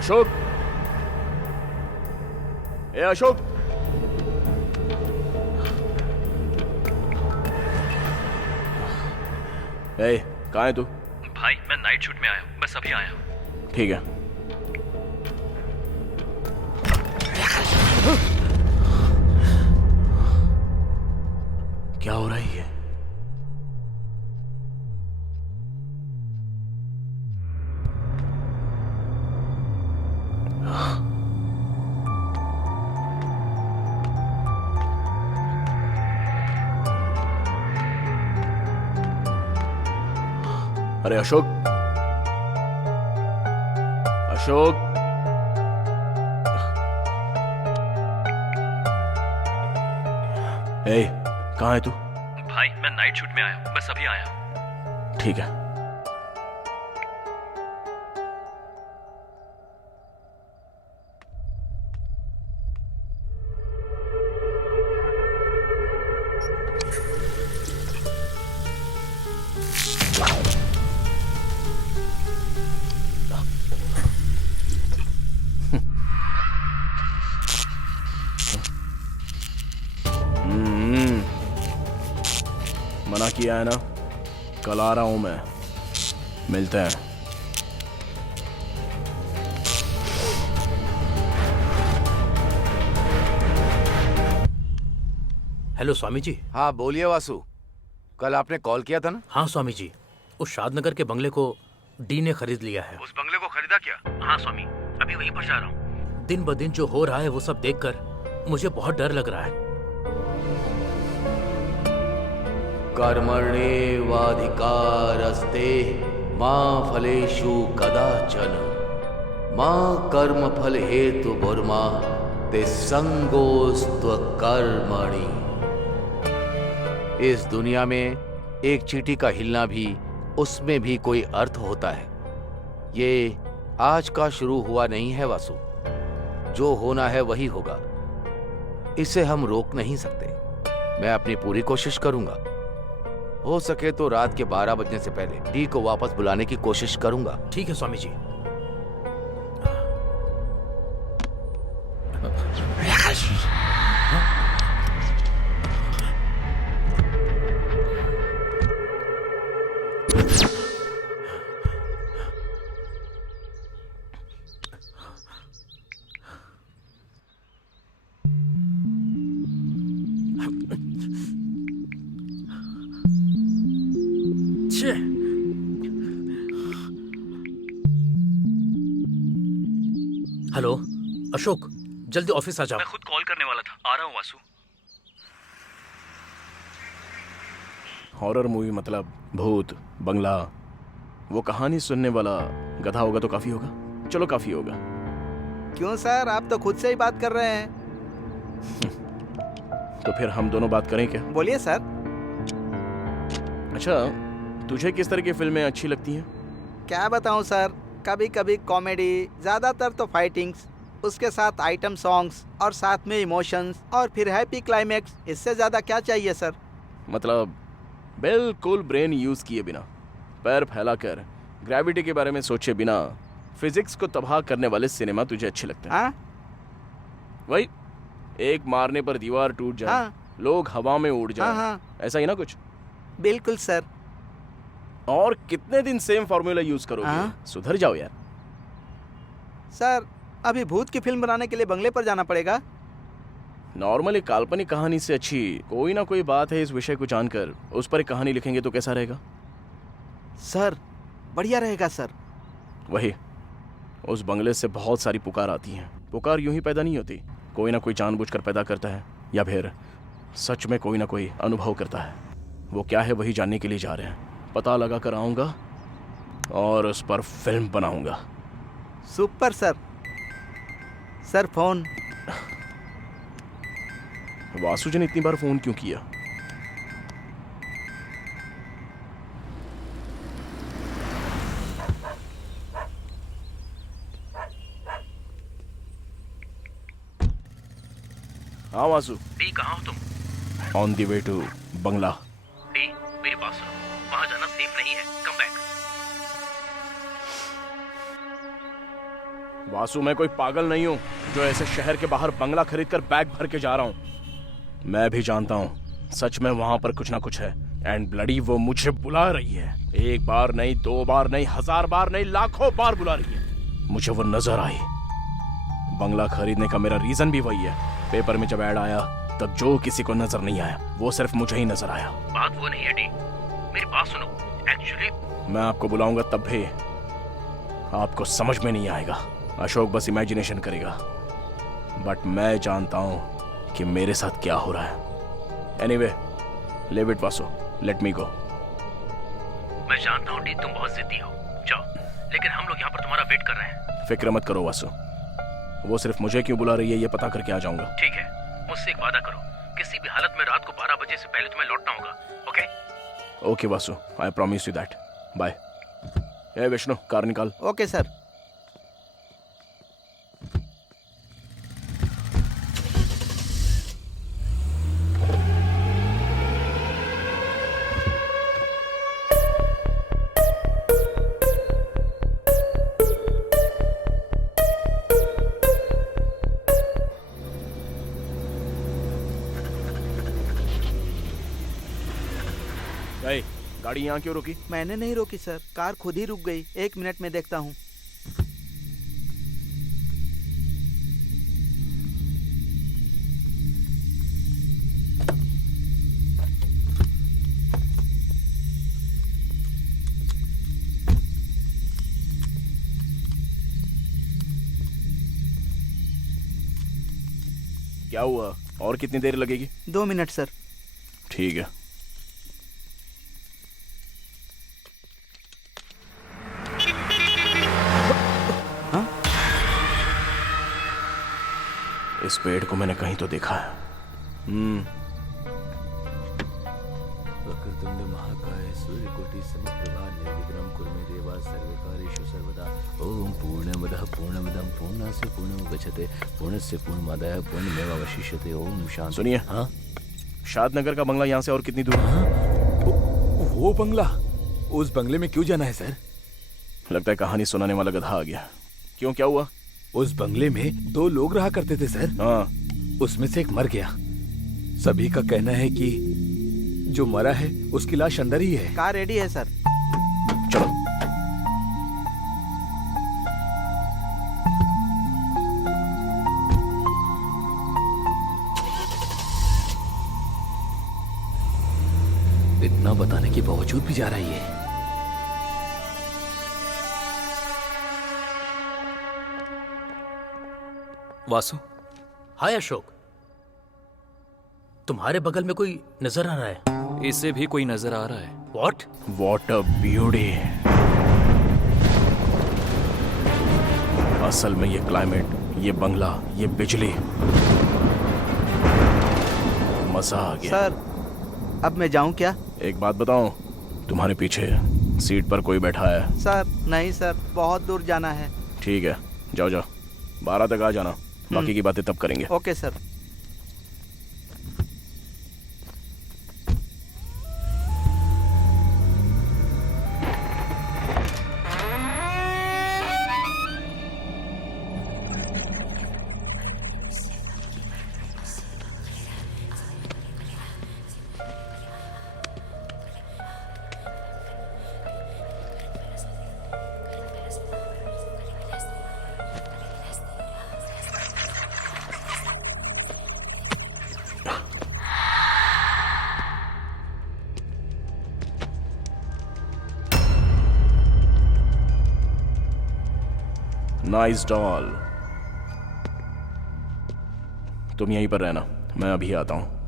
Ashok, ए अशोक, ए कहाँ है तू? भाई मैं नाइट शूट में आया हूँ, बस अभी आया हूँ। ठीक है। क्या हो रही है? अरे अशोक, अशोक, ए कहाँ है तू? भाई मैं नाइट शूट में आया हूँ, बस अभी आया हूँ। ठीक है। मना किया है ना, कल आ रहा हूं मैं, मिलते हैं। हेलो स्वामी जी। हाँ बोलिए वासु, कल आपने कॉल किया था ना? हाँ स्वामी जी, उस शादनगर के बंगले को डी ने खरीद लिया है। उस बंगले को खरीदा क्या? हाँ स्वामी, अभी वहीं पर जा रहा हूँ। दिन ब दिन जो हो रहा है वो सब देखकर मुझे बहुत डर लग रहा है। कर्मण्येवाधिकारस्ते मां फलेषु कदाचन मां कर्म फल हेतु भुर्मा ते संगोस्त्व कर्मणि। इस दुनिया में एक चींटी का हिलना भी, उसमें भी कोई अर्थ होता है। ये आज का शुरू हुआ नहीं है वासु, जो होना है वही होगा, इसे हम रोक नहीं सकते। मैं अपनी पूरी कोशिश करूंगा। हो सके तो रात के 12 बजने से पहले डी को वापस बुलाने की कोशिश करूंगा। ठीक है स्वामी जी। हेलो अशोक, जल्दी ऑफिस आ जाओ। मैं खुद कॉल करने वाला था, आ रहा हूँ वासु। हॉरर मूवी मतलब भूत, बंगला, वो कहानी सुनने वाला गधा होगा तो काफी होगा। चलो काफी होगा। क्यों सर, आप तो खुद से ही बात कर रहे हैं। तो फिर हम दोनों बात करें क्या? बोलिए सर। अच्छा, तुझे किस तरह की फिल्में अच्छी लगती हैं? क्या बताऊं सर, कभी कभी कॉमेडी, ज्यादातर तो फाइटिंग्स, उसके साथ आइटम सॉन्ग्स और साथ में इमोशंस और फिर हैप्पी क्लाइमेक्स। इससे ज्यादा क्या चाहिए सर? मतलब बिल्कुल ब्रेन यूज किए बिना, पैर फैलाकर, ग्रेविटी के बारे में सोचे बिना, फिजिक्स को तबाह करने वाले सिनेमा तुझे अच्छे लगते हैं? हाँ? वही एक मारने पर दीवार टूट जाए, हाँ। लोग हवा में उड़ जाए, हाँ। ऐसा ही ना कुछ? बिल्कुल सर। और कितने दिन सेम फॉर्मूला यूज करोगे? हाँ? सुधर जाओ यार। सर, अभी भूत की फिल्म बनाने के लिए बंगले पर जाना पड़ेगा। नॉर्मली काल्पनिक कहानी से अच्छी कोई ना कोई बात है इस विषय को जानकर उस पर एक कहानी लिखेंगे तो कैसा रहेगा? सर, बढ़िया रहेगा सर। वही, उस बंगले से बहुत सारी पुकार आती हैं। पुकार यूं ही पैदा नहीं होती, कोई ना कोई जानबूझकर पैदा करता है, या फिर सच में कोई ना कोई अनुभव करता है। वो क्या है वही जानने के लिए जा रहे हैं। पता लगा कर आऊंगा और उस पर फिल्म बनाऊंगा। Super sir. Sir phone. Vasu ji ने इतनी बार फोन क्यों किया? हाँ वासु। डी कहाँ हो तुम? On the way to bungalow. D मेरी बात सुनो, वहां जाना सेफ नहीं है, कम बैक। वासु, मैं कोई पागल नहीं हूं जो ऐसे शहर के बाहर बंगला खरीदकर बैग भर के जा रहा हूं। मैं भी जानता हूं सच में वहां पर कुछ ना कुछ है, एंड ब्लडी वो मुझे बुला रही है। एक बार नहीं, 2 बार नहीं, 1000 बार नहीं, लाखों बार बुला रही है। मुझे वो नजर आई। बंगला खरीदने का मेरा रीजन भी वही है। पेपर में जब ऐड आया तब जो किसी को नजर नहीं आया वो सिर्फ मुझे ही नजर आया। बात वो नहीं है डी, मेरी बात सुनो। एक्चुअली मैं आपको बुलाऊंगा तब भी आपको समझ में नहीं आएगा। अशोक बस इमेजिनेशन करेगा, बट मैं जानता हूं कि मेरे साथ क्या हो रहा है। Anyway, leave it Vasu, let me go. मैं जानता हूँ डी, तुम बहुत जिद्दी हो, जाओ, लेकिन हम लोग यहाँ पर तुम्हारा वेट कर रहे हैं। फिक्र मत करो वासु, वो सिर्फ मुझे क्यों बुला रही है ये पता करके आ जाऊंगा। ठीक है, मुझसे एक वादा करो, किसी भी हालत में रात को 12 बजे से पहले तुम्हें लौटना होगा, okay? Okay Vasu, I promise you that. Bye. ए विष्णु, कार निकाल। Okay sir. ए, गाड़ी यहाँ क्यों रुकी? मैंने नहीं रोकी सर, कार खुद ही रुक गई। 1 मिनट में देखता हूँ। क्या हुआ? और कितनी देर लगेगी? 2 मिनट सर। ठीक है। हाँ? इस पेड़ को मैंने कहीं तो देखा है। वक्रतुंड महाकाय सूर्यकोटि समप्रभा निर्विघ्नं कुरु मे देवा सर्वकार्येषु सर्वदा। ओम पूर्णमदः पूर्णमिदं पूर्णस्य पूर्णमुदच्यते पूर्णस्य पूर्णमादाय पूर्णमेवावशिष्यते। ओम शांति। सुनिए, हाँ शादनगर का बंगला यहाँ से और कितनी दूर है? हाँ वो बंगला, उस बंगले में क्यों जाना है सर? लगता है कहानी सुनाने वाला गधा आ गया। क्यों, क्या हुआ? उस बंगले में 2 लोग रहा करते थे सर। हाँ, उसमें से एक मर गया। सभी का कहना है कि जो मरा है उसकी लाश अंदर ही है। कार रेडी है सर। चलो। इतना बताने के बावजूद भी जा रही है। वासु, हाय अशोक, तुम्हारे बगल में कोई नजर आ रहा है? इसे भी कोई नजर आ रहा है। What? What a beauty। असल में ये क्लाइमेट, ये बंगला, ये बिजली, मजा आ गया। सर अब मैं जाऊं क्या? एक बात बताऊं, तुम्हारे पीछे सीट पर कोई बैठा है। सर नहीं सर, बहुत दूर जाना है। ठीक है, जाओ जाओ, 12 तक आ जाना, बाकी की बातें तब करेंगे। Okay sir. Nice doll. तुम यहीं पर रहना, मैं अभी आता हूं।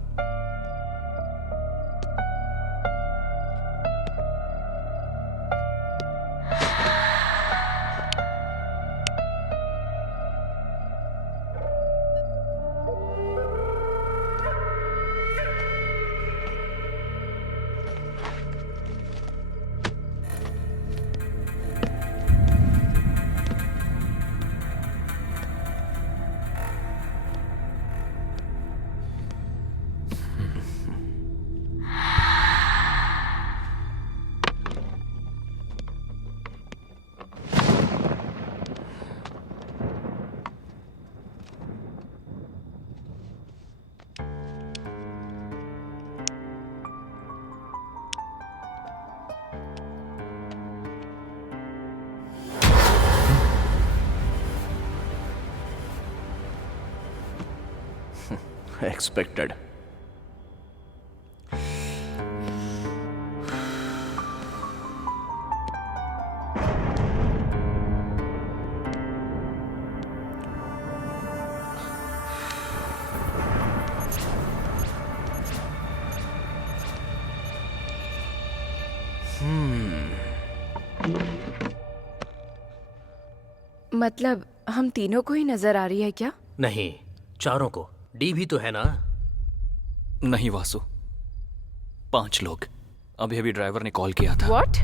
Expected. मतलब हम तीनों को ही नजर आ रही है क्या? नहीं, चारों को। डी भी तो है ना? नहीं वासु, 5 लोग। अभी अभी ड्राइवर ने कॉल किया था। What?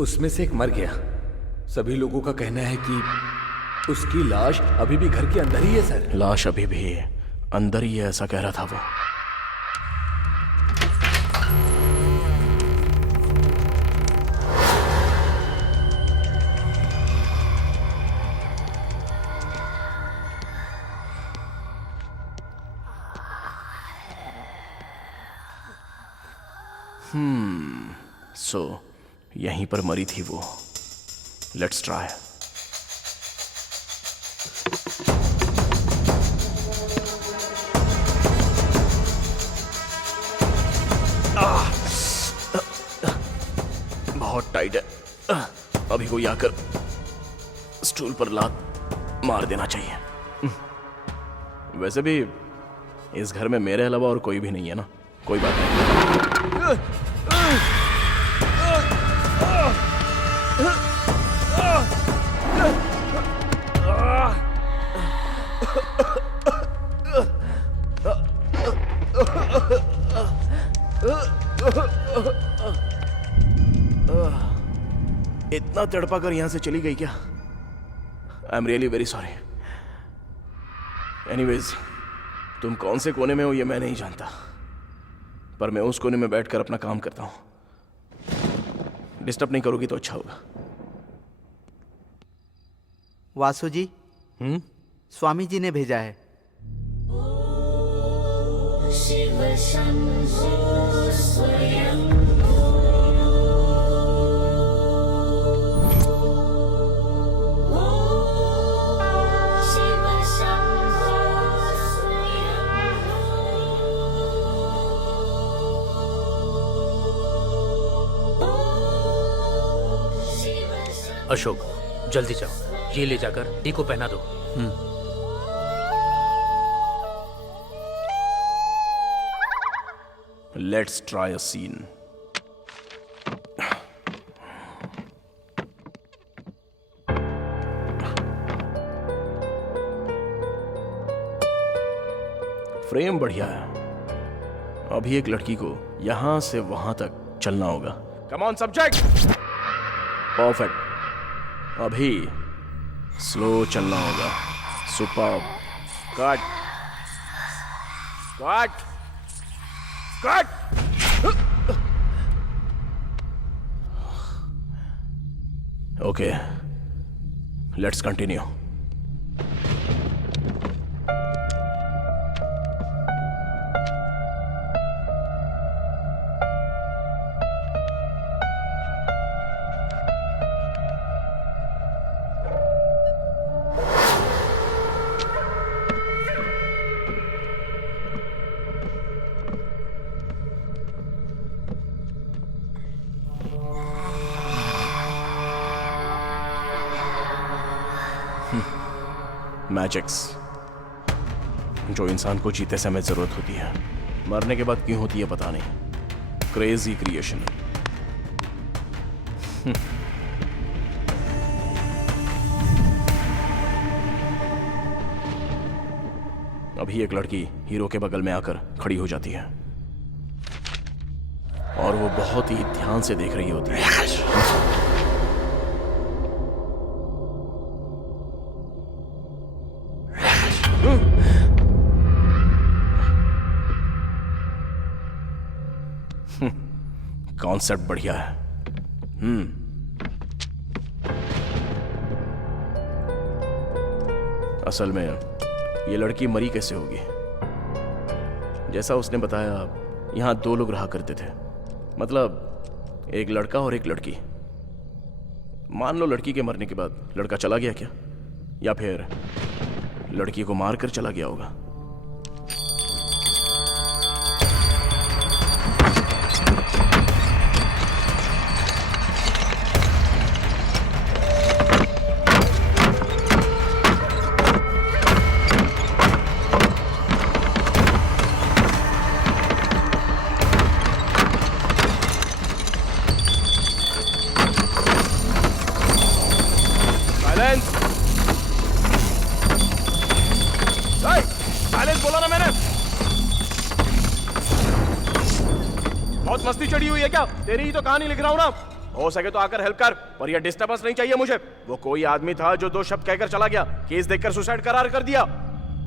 उसमें से एक मर गया। सभी लोगों का कहना है कि उसकी लाश अभी भी घर के अंदर ही है सर। लाश अभी भी अंदर ही है, ऐसा कह रहा था वो। सो यहीं पर मरी थी वो। Let's try. बहुत टाइट है। अभी कोई आकर स्टूल पर लात मार देना चाहिए। वैसे भी इस घर में मेरे अलावा और कोई भी नहीं है ना, कोई बात नहीं। इतना तड़पा कर यहां से चली गई क्या? I am really very sorry. Anyways, तुम कौन से कोने में हो ये मैं नहीं जानता, पर मैं उस कोने में बैठकर अपना काम करता हूं। डिस्टर्ब नहीं करोगी तो अच्छा होगा। वासु जी, स्वामी जी ने भेजा है। अशोक, जल्दी जाओ, ये ले जाकर डी को पहना दो। Let's try a scene. Frame बढ़िया है। अभी एक लड़की को यहां से वहां तक चलना होगा। Come on subject. परफेक्ट। अभी स्लो चलना होगा। Super. Cut cut cut. Okay, let's continue. Magics जो इंसान को जीते समय जरूरत होती है, मरने के बाद क्यों होती है पता नहीं। Crazy creation. अभी एक लड़की हीरो के बगल में आकर खड़ी हो जाती है और वो बहुत ही ध्यान से देख रही होती है। कॉन्सेप्ट बढ़िया है। असल में ये लड़की मरी कैसे होगी? जैसा उसने बताया, यहां 2 लोग रहा करते थे, मतलब एक लड़का और एक लड़की। मान लो लड़की के मरने के बाद लड़का चला गया क्या, या फिर लड़की को मारकर चला गया होगा। बोला ना मैंने। बहुत मस्ती चढ़ी हुई है क्या? तेरी ही तो कहानी लिख रहा हूं ना। हो सके तो आकर हेल्प कर, पर यह डिस्टर्बेंस नहीं चाहिए मुझे। वो कोई आदमी था जो 2 शब्द कहकर चला गया, केस देखकर सुसाइड करार कर दिया।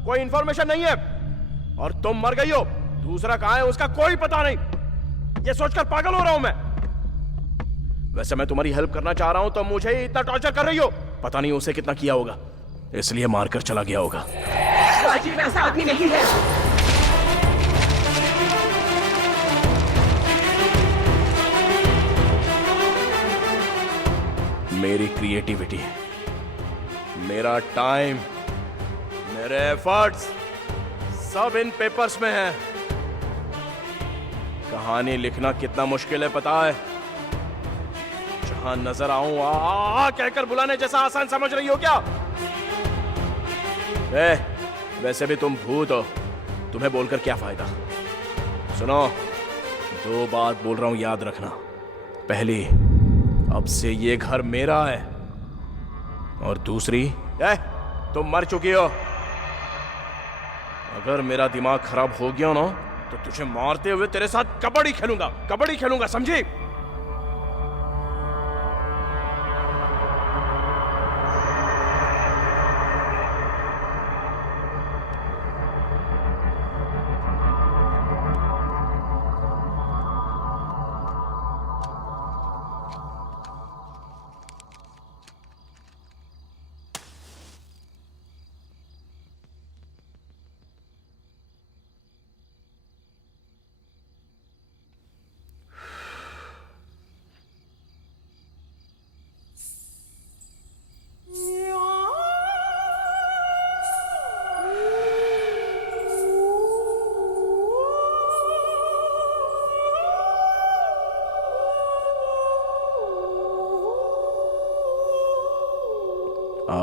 कोई इंफॉर्मेशन नहीं है और तुम मर गई हो। दूसरा कहां है उसका कोई पता नहीं। ये सोचकर पागल हो रहा हूं मैं। वैसे मैं तुम्हारी हेल्प करना चाह रहा हूं तो मुझे ही इतना टॉर्चर कर रही हो। पता नहीं उसे कितना किया होगा, इसलिए मारकर चला गया होगा। राजीव ऐसा आदमी नहीं है। मेरी क्रिएटिविटी, मेरा टाइम, मेरे एफर्ट्स सब इन पेपर्स में है। कहानी लिखना कितना मुश्किल है पता है? जहां नजर आऊं आ कहकर बुलाने जैसा आसान समझ रही हो क्या? वैसे भी तुम भूत हो, तुम्हें बोलकर क्या फायदा? सुनो, 2 बात बोल रहा हूं, याद रखना। पहली, अब से ये घर मेरा है, और दूसरी, तुम मर चुकी हो। अगर मेरा दिमाग खराब हो गया ना तो तुझे मारते हुए तेरे साथ कबड्डी खेलूंगा, समझी?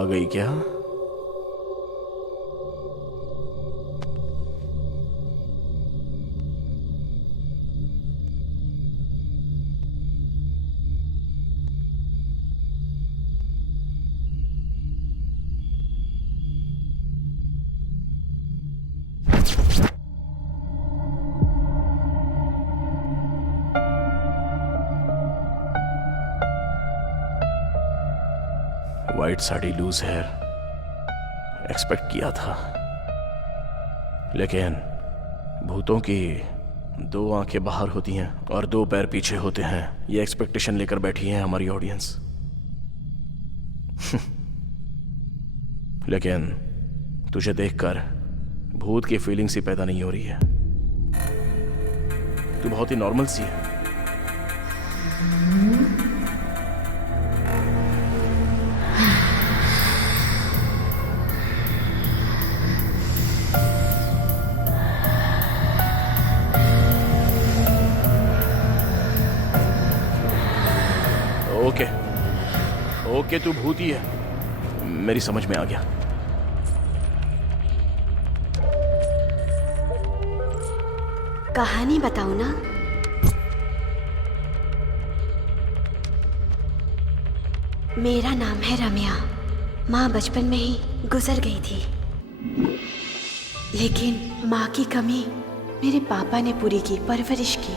आ गई क्या? White sari, loose hair, expect किया था, लेकिन भूतों की 2 आंखें बाहर होती हैं और 2 पैर पीछे होते हैं, ये एक्सपेक्टेशन लेकर बैठी है हमारी ऑडियंस। लेकिन तुझे देखकर भूत की फीलिंग सी पैदा नहीं हो रही है। तू बहुत ही नॉर्मल सी है। ओके ओके, तू भूती है, मेरी समझ में आ गया। कहानी बताओ ना। मेरा नाम है रम्या। माँ बचपन में ही गुजर गई थी, लेकिन माँ की कमी मेरे पापा ने पूरी की, परवरिश की।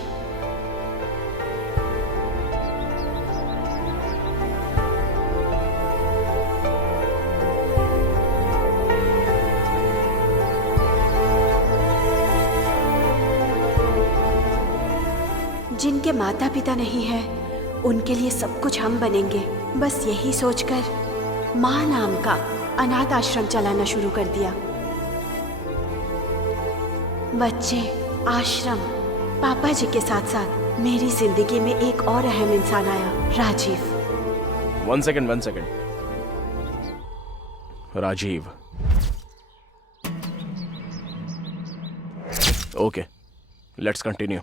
जिनके माता पिता नहीं है, उनके लिए सब कुछ हम बनेंगे, बस यही सोचकर माँ नाम का अनाथ आश्रम चलाना शुरू कर दिया। बच्चे, आश्रम, पापा जी के साथ साथ मेरी जिंदगी में एक और अहम इंसान आया, Rajeev. 1 second. Rajeev. Okay, let's continue.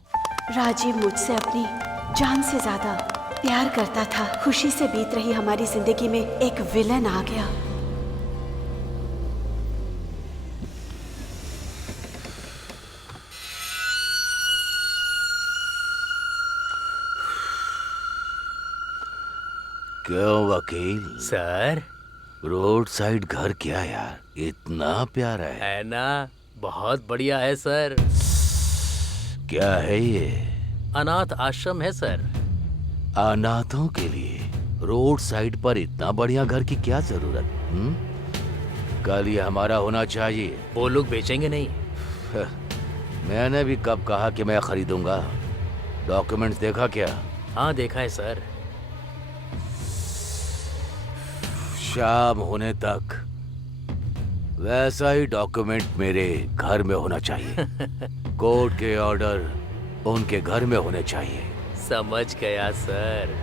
Rajeev मुझसे अपनी जान से ज्यादा प्यार करता था। खुशी से बीत रही हमारी जिंदगी में एक विलन आ गया। क्यों वकील? सर, रोड साइड घर क्या यार, इतना प्यारा है ना? बहुत बढ़िया है सर। क्या है ये? अनाथ आश्रम है सर। अनाथों के लिए रोड साइड पर इतना बढ़िया घर की क्या जरूरत? कल ये हमारा होना चाहिए। वो लोग बेचेंगे नहीं। मैंने भी कब कहा कि मैं खरीदूंगा? डॉक्यूमेंट्स देखा क्या? हाँ देखा है सर। शाम होने तक वैसा ही डॉक्यूमेंट मेरे घर में होना चाहिए। कोर्ट के ऑर्डर उनके घर में होने चाहिए। समझ गया सर।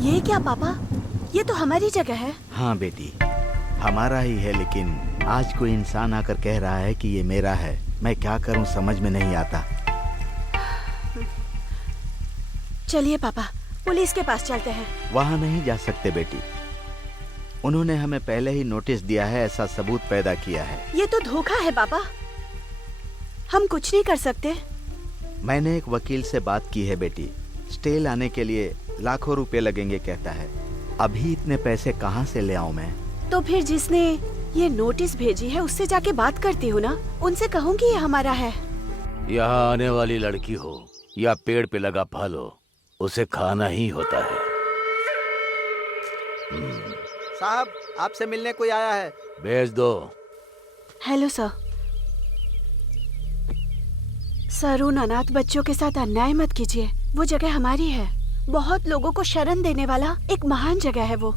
ये क्या पापा? ये तो हमारी जगह है। हाँ बेटी, हमारा ही है, लेकिन आज कोई इंसान आकर कह रहा है कि ये मेरा है। मैं क्या करूं समझ में नहीं आता। चलिए पापा, पुलिस के पास चलते हैं। वहाँ नहीं जा सकते बेटी, उन्होंने हमें पहले ही नोटिस दिया है, ऐसा सबूत पैदा किया है। ये तो धोखा है पापा, हम कुछ नहीं कर सकते। मैंने एक वकील से बात की है बेटी, स्टे लाने के लिए लाखों रुपए लगेंगे कहता है। अभी इतने पैसे कहाँ से ले आऊं मैं? तो फिर जिसने ये नोटिस भेजी है उससे जाके बात करती हूँ ना, उनसे कहूँगी ये हमारा है। यहाँ आने वाली लड़की हो या पेड़ पे लगा फल हो, उसे खाना ही होता है। साहब, आपसे मिलने कोई आया है। भेज दो। Hello sir. सर, उन अनाथ बच्चों के साथ अन्याय मत कीजिए। वो जगह हमारी है। बहुत लोगों को शरण देने वाला एक महान जगह है वो।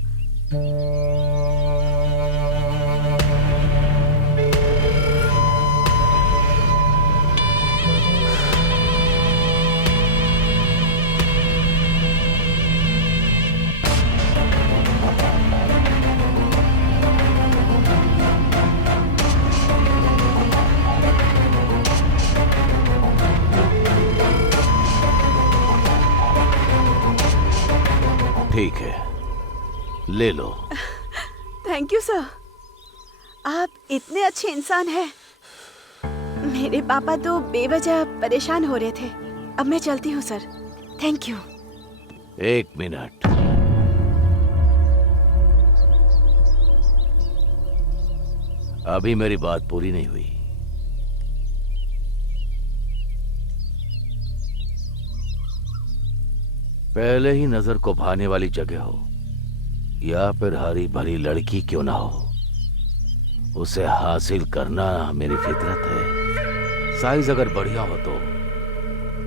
ठीक है, ले लो। Thank you sir. आप इतने अच्छे इंसान हैं। मेरे पापा तो बेवजह परेशान हो रहे थे। अब मैं चलती हूँ सर। Thank you. 1 मिनट। अभी मेरी बात पूरी नहीं हुई। पहले ही नजर को भाने वाली जगह हो या फिर हरी भरी लड़की क्यों ना हो, उसे हासिल करना मेरी फितरत है। साइज अगर बढ़िया हो तो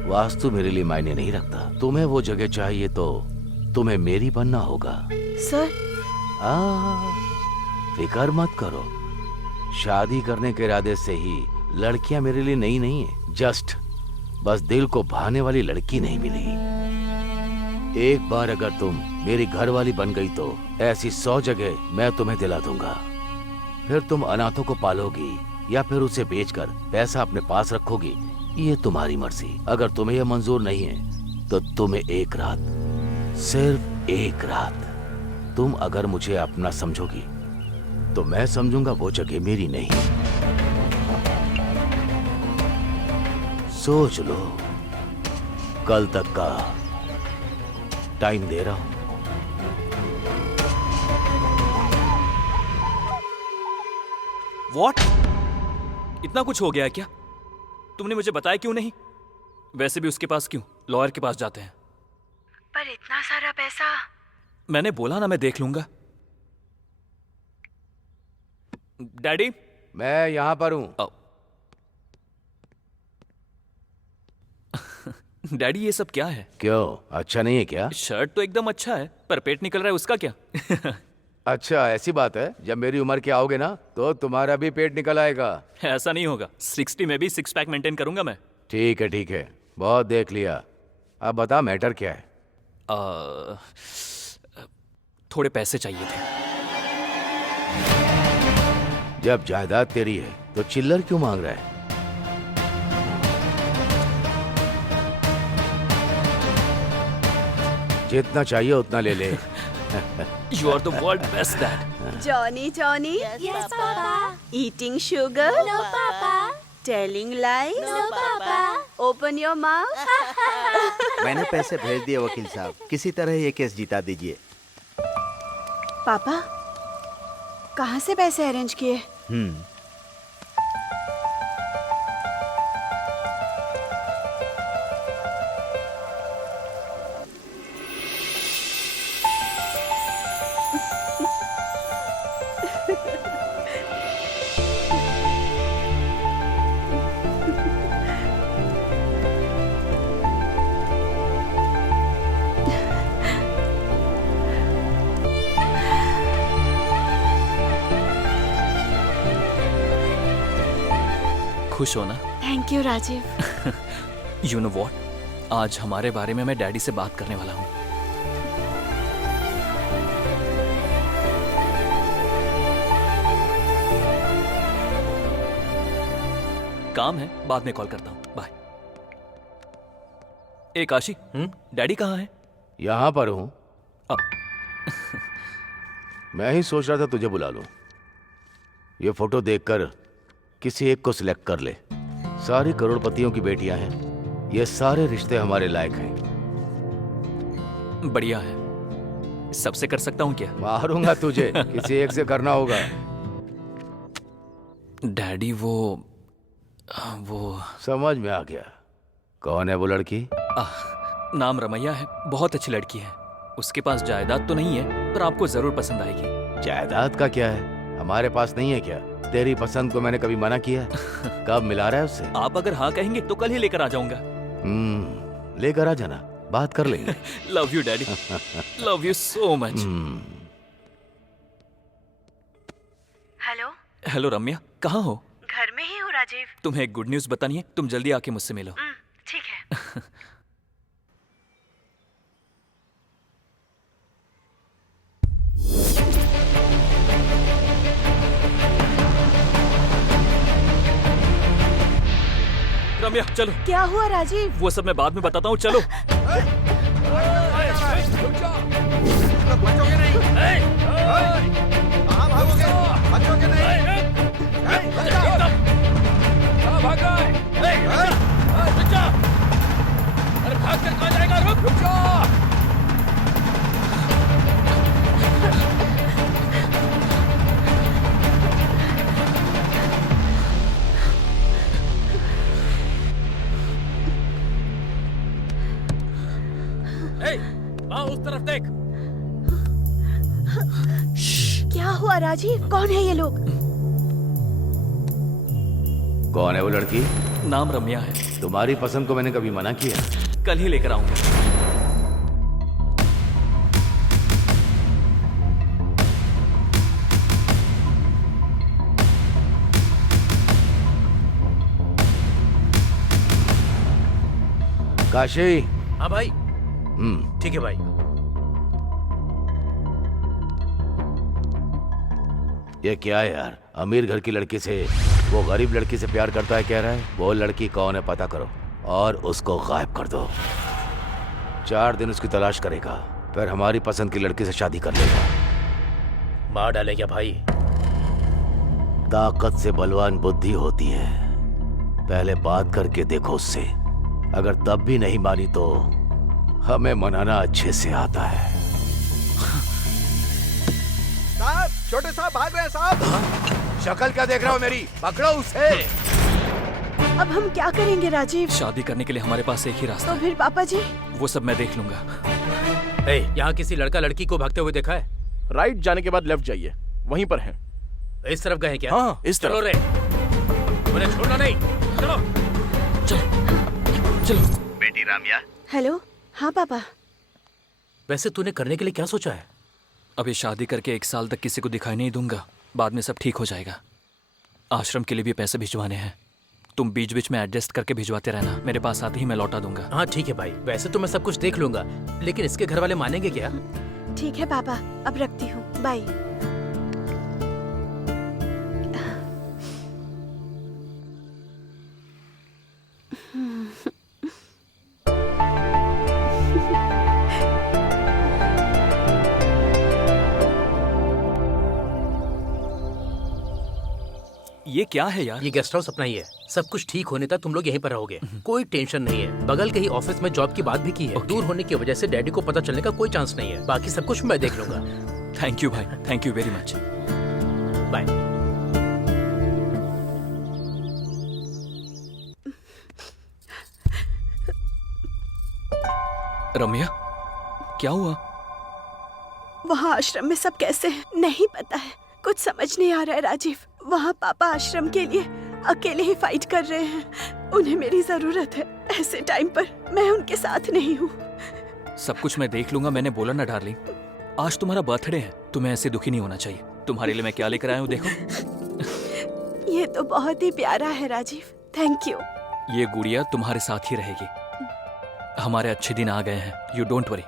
वास्तु मेरे लिए मायने नहीं रखता। तुम्हें वो जगह चाहिए तो तुम्हें मेरी बनना होगा। सर फिक्र मत करो, शादी करने के इरादे से ही लड़कियां मेरे लिए नई नहीं है। जस्ट बस दिल को भाने वाली लड़की नहीं मिली। एक बार अगर तुम मेरी घरवाली बन गई तो ऐसी 100 जगह मैं तुम्हें दिला दूंगा। फिर तुम अनाथों को पालोगी या फिर उसे बेचकर पैसा अपने पास रखोगी, ये तुम्हारी मर्जी। अगर तुम्हें यह मंजूर नहीं है तो तुम्हें एक रात, सिर्फ एक रात, तुम अगर मुझे अपना समझोगी तो मैं समझूंगा वो जगह मेरी नहीं। सोच लो, कल तक का टाइम दे रहा हूं। What? इतना कुछ हो गया है क्या? तुमने मुझे बताया क्यों नहीं? वैसे भी उसके पास क्यों, लॉयर के पास जाते हैं। पर इतना सारा पैसा। मैंने बोला ना मैं देख लूंगा। डैडी, मैं यहां पर हूं। डैडी ये सब क्या है? क्यों, अच्छा नहीं है क्या? शर्ट तो एकदम अच्छा है, पर पेट निकल रहा है, उसका क्या? अच्छा ऐसी बात है, जब मेरी उम्र के आओगे ना तो तुम्हारा भी पेट निकल आएगा। ऐसा नहीं होगा, 60 में भी 6 पैक मेंटेन करूंगा मैं। ठीक है, बहुत देख लिया। अब बता मैटर क्या है? थोड़े पैसे चाहिए थे। जब जायदाद तेरी है तो चिल्लर क्यों मांग रहा है? जितना चाहिए उतना ले ले। You are the world best dad. Johnny, Yes, Papa. eating sugar? No, Papa. Telling lies? No, Papa. Open your mouth. मैंने पैसे भेज दिए वकील साहब, किसी तरह ये केस जिता दीजिए। पापा, कहाँ से पैसे अरेंज किए? खुश हो ना? Thank you Rajeev. You know what? आज हमारे बारे में मैं डैडी से बात करने वाला हूँ। काम है, बाद में कॉल करता हूँ। बाय। ए काशी, डैडी कहाँ है? यहां पर हूं। मैं ही सोच रहा था तुझे बुला लूं। ये फोटो देखकर किसी एक को सिलेक्ट कर ले। सारी करोड़पतियों की बेटियां हैं, ये सारे रिश्ते हमारे लायक हैं। बढ़िया है। सबसे कर सकता हूँ क्या? मारूंगा तुझे, किसी एक से करना होगा। डैडी वो समझ में आ गया। कौन है वो लड़की? नाम रमैया है, बहुत अच्छी लड़की है। उसके पास जायदाद तो नहीं है, पर आपको जरूर पसंद आएगी। जायदाद का क्या है, हमारे पास नहीं है क्या? तेरी पसंद को मैंने कभी मना किया? कब मिला रहा है उससे? आप अगर हाँ कहेंगे तो कल ही लेकर आ जाऊंगा। लेकर आ जाना, बात कर लेंगे। Love you daddy, love you so much. Hello. Hello Ramya, कहाँ हो? घर में ही हूँ राजीव। तुम्हें एक गुड न्यूज बतानी है, तुम जल्दी आके मुझसे मिलो। ठीक है। रम्या चलो। क्या हुआ राजीव? वो सब मैं बाद में बताता हूँ, चलो। बचोगे नहीं। कहाँ भागोगे? बचोगे नहीं। भाग अरे भाग कर कहाँ जाएगा? रुक जा। उस तरफ देख। क्या हुआ राजीव? कौन है ये लोग? कौन है वो लड़की? नाम रम्या है। तुम्हारी पसंद को मैंने कभी मना किया? कल ही लेकर आऊंगा। काशी। हाँ भाई। ठीक है भाई। ये क्या है यार? अमीर घर की लड़की से वो गरीब लड़की से प्यार करता है कह रहा है। वो लड़की कौन है पता करो और उसको गायब कर दो। 4 दिन उसकी तलाश करेगा, फिर हमारी पसंद की लड़की से शादी कर लेगा। मार डालेगा भाई। ताकत से बलवान बुद्धि होती है। पहले बात करके देखो उससे, अगर तब भी नहीं मानी तो हमें मनाना अच्छे से आता है। साहब, छोटे साहब भाग रहे हैं साहब। शक्ल क्या देख रहे हो मेरी? पकड़ो उसे। अब हम क्या करेंगे राजीव? शादी करने के लिए हमारे पास एक ही रास्ता तो फिर पापा जी? वो सब मैं देख लूंगा। यहाँ किसी लड़का लड़की को भागते हुए देखा है? राइट जाने के बाद लेफ्ट जाइए, वहीं पर है। इस तरफ गए क्या? हाँ, इस तरफ। चलो रे, मुझे छोड़ना नहीं। चलो चलो। बेटी रामिया। हेलो। हाँ पापा। वैसे तूने करने के लिए क्या सोचा है? अभी शादी करके 1 साल तक किसी को दिखाई नहीं दूंगा, बाद में सब ठीक हो जाएगा। आश्रम के लिए भी पैसे भिजवाने हैं, तुम बीच बीच में एडजस्ट करके भिजवाते रहना, मेरे पास आते ही मैं लौटा दूंगा। हाँ ठीक है भाई, वैसे तो मैं सब कुछ देख लूंगा, लेकिन इसके घर वाले मानेंगे क्या? ठीक है पापा, अब रखती हूँ, बाय। ये क्या है यार? ये गेस्ट हाउस अपना ही है, सब कुछ ठीक होने तक तुम लोग यहीं पर रहोगे, कोई टेंशन नहीं है। बगल के ही ऑफिस में जॉब की बात भी की है। दूर होने की वजह से डैडी को पता चलने का कोई चांस नहीं है, बाकी सब कुछ मैं देख लूंगा। थैंक यू भाई, thank you very much. Bye. Ramya, क्या हुआ? वहाँ आश्रम में सब कैसे हैं? नहीं पता है, कुछ समझ नहीं आ रहा है राजीव। वहाँ पापा आश्रम के लिए अकेले ही फाइट कर रहे हैं, उन्हें मेरी जरूरत है। ऐसे टाइम पर मैं उनके साथ नहीं हूँ। सब कुछ मैं देख लूंगा, मैंने बोला ना डार्लिंग, आज तुम्हारा बर्थडे है, तुम्हें ऐसे दुखी नहीं होना चाहिए। तुम्हारे लिए मैं क्या लेकर आया हूँ देखो। ये तो बहुत ही प्यारा है राजीव, थैंक यू। ये गुड़िया तुम्हारे साथ ही रहेगी। हमारे अच्छे दिन आ गए हैं, यू डोंट वरी,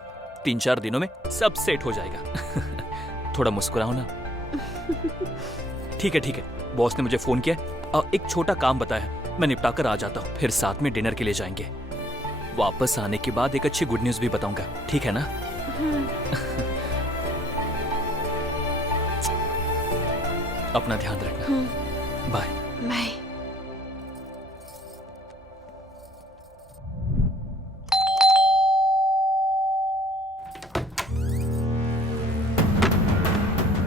3-4 दिनों में सब सेट हो जाएगा। थोड़ा मुस्कुराओ ना। ठीक है ठीक है, बॉस ने मुझे फोन किया और एक छोटा काम बताया, मैं निपटा कर आ जाता हूँ, फिर साथ में डिनर के लिए जाएंगे। वापस आने के बाद एक अच्छी गुड न्यूज भी बताऊंगा, ठीक है ना? अपना ध्यान रखना, बाय बाय।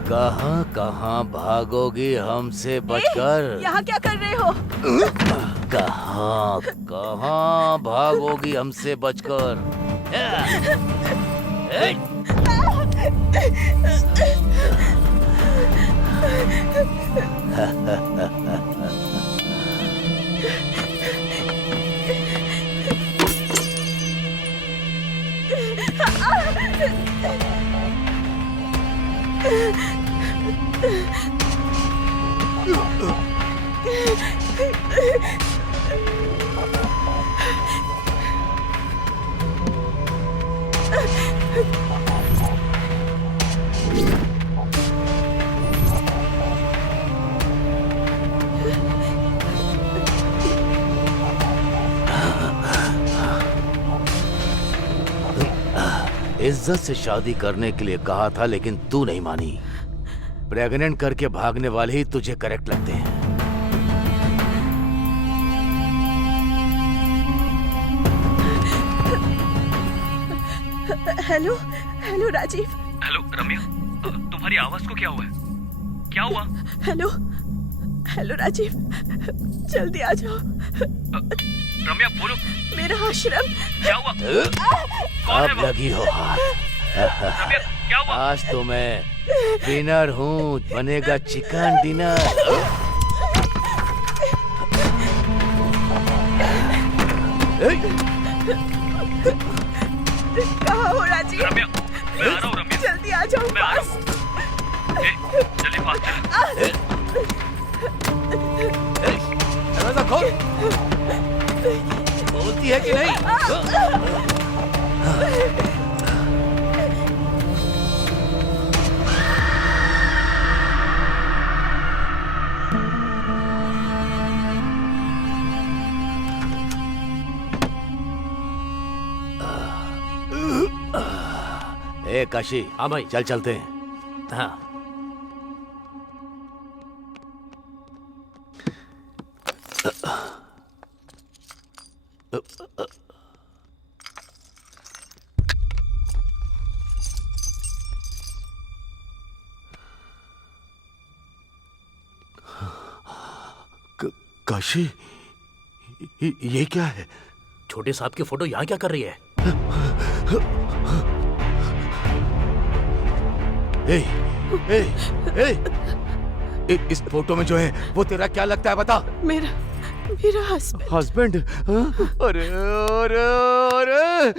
कहाँ कहाँ भागोगी हमसे बचकर? यहाँ क्या कर रहे हो? कहाँ कहाँ भागोगी हमसे बचकर? इज्जत से शादी करने के लिए कहा था, लेकिन तू नहीं मानी। प्रेग्नेंट करके भागने वाले ही तुझे करेक्ट लगते हैं। Hello hello Rajeev. Hello Ramya, तुम्हारी आवाज को क्या हुआ है? क्या हुआ? हेलो हेलो राजीव, जल्दी आ जाओ। रम्या बोलो, मेरा आश्रम। क्या हुआ? अब लगी हो हाथ। रम्या क्या हुआ? आज तो मैं डिनर हूँ, बनेगा चिकन डिनर। कहाँ हो राजीव? रम्या मैं आ रहा हूँ। रम्या जल्दी आ जाओ मैं आ रहा पास। हूँ। जल्दी पास चल। दरवाजा खोल। बोलती है कि नहीं? ए काशी। हाँ भाई। चल चलते हैं। हाँ। काशी, ये क्या है? छोटे साहब की फोटो यहाँ क्या कर रही है? ए, इस फोटो में जो है वो तेरा क्या लगता है बता? मेरा हस्बैंड। हस्बैंड? अरे अरे अरे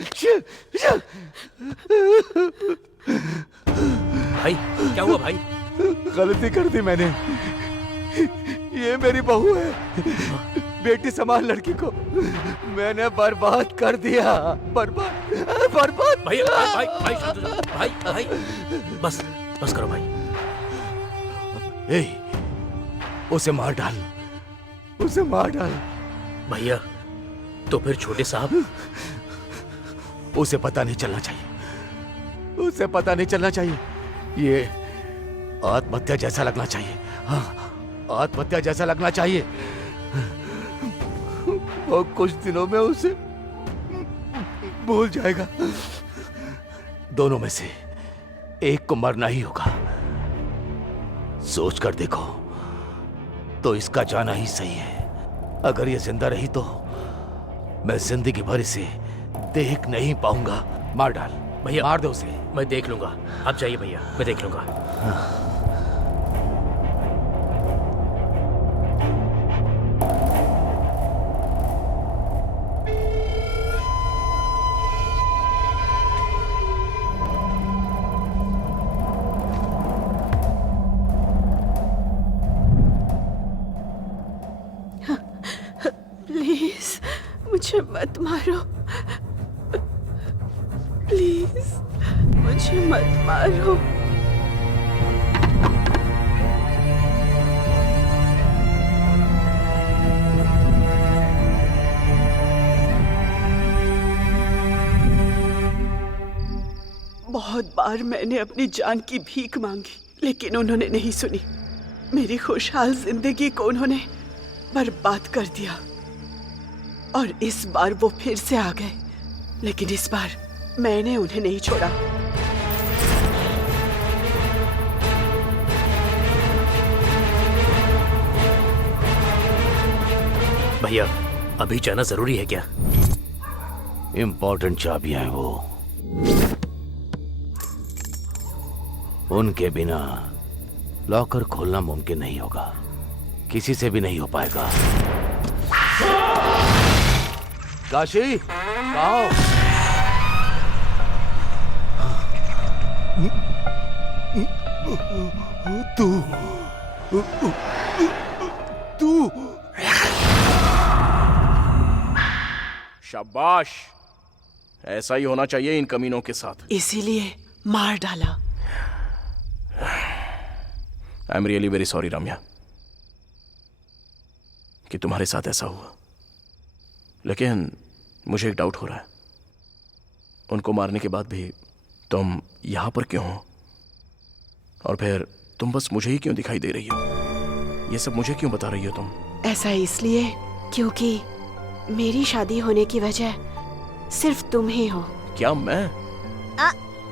भाई क्या हुआ भाई? गलती कर दी मैंने। ये मेरी बहू है, बेटी समान लड़की को मैंने बर्बाद कर दिया। बर्बाद। भाई भाई भाई शांत हो जाओ। भाई भाई बस करो भाई। ए, उसे मार डाल। भैया तो फिर छोटे साहब? उसे पता नहीं चलना चाहिए। ये आत्महत्या जैसा लगना चाहिए। हाँ, आत्महत्या जैसा लगना चाहिए। और कुछ दिनों में उसे भूल जाएगा। दोनों में से एक को मरना ही होगा। सोच कर देखो तो इसका जाना ही सही है। अगर ये जिंदा रही तो मैं जिंदगी भर इसे देख नहीं पाऊंगा। मार डाल भैया। मार दो उसे। मैं देख लूंगा, आप जाइए भैया, मैं देख लूंगा। प्लीज मुझे मत मारो। प्लीज मुझे मत मारो। बहुत बार मैंने अपनी जान की भीख मांगी, लेकिन उन्होंने नहीं सुनी। मेरी खुशहाल जिंदगी को उन्होंने बर्बाद कर दिया। और इस बार वो फिर से आ गए, लेकिन इस बार मैंने उन्हें नहीं छोड़ा। भैया अभी जाना जरूरी है क्या? इंपॉर्टेंट चाबियां हैं वो। उनके बिना लॉकर खोलना मुमकिन नहीं होगा, किसी से भी नहीं हो पाएगा। काशी, कहाँ हो? तू शाबाश, ऐसा ही होना चाहिए इन कमीनों के साथ। इसीलिए मार डाला। I am really very sorry Ramya कि तुम्हारे साथ ऐसा हुआ, लेकिन मुझे एक डाउट हो रहा है। उनको मारने के बाद भी तुम यहाँ पर क्यों हो? और फिर तुम बस मुझे ही क्यों दिखाई दे रही हो? ये सब मुझे क्यों बता रही हो तुम? ऐसा इसलिए क्योंकि मेरी शादी होने की वजह सिर्फ तुम ही हो। क्या मैं?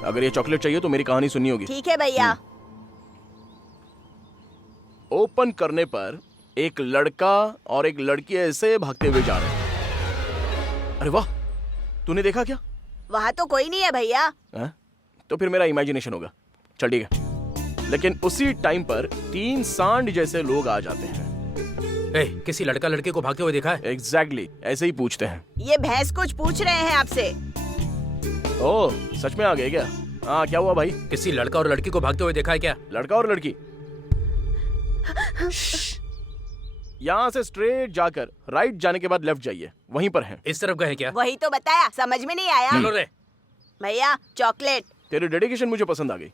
अगर ये चॉकलेट चाहिए तो मेरी कहानी सुननी होगी। ठीक है भैया। ओपन करने पर एक लड़का और एक लड़की ऐसे भागते हुए जा रहे हैं। अरे वाह, तूने देखा क्या? वहाँ तो कोई नहीं है भैया। तो फिर मेरा इमेजिनेशन होगा। चल ठीक है। लेकिन उसी टाइम पर 3 सांड जैसे लोग आ जाते हैं। किसी लड़का लड़के को भागते हुए देखा है? एग्जैक्टली, ऐसे ही पूछते हैं। ये भैंस कुछ पूछ रहे हैं आपसे। ओह, सच में आ गए क्या? हाँ, क्या हुआ भाई? किसी लड़का और लड़की को भागते हुए देखा है क्या? लड़का और लड़की? यहाँ से स्ट्रेट जाकर राइट जाने के बाद लेफ्ट जाइए, वहीं पर हैं। इस तरफ गए क्या? वही तो बताया, समझ में नहीं आया। चलो रे। भैया चॉकलेट। तेरी डेडिकेशन मुझे पसंद आ गई।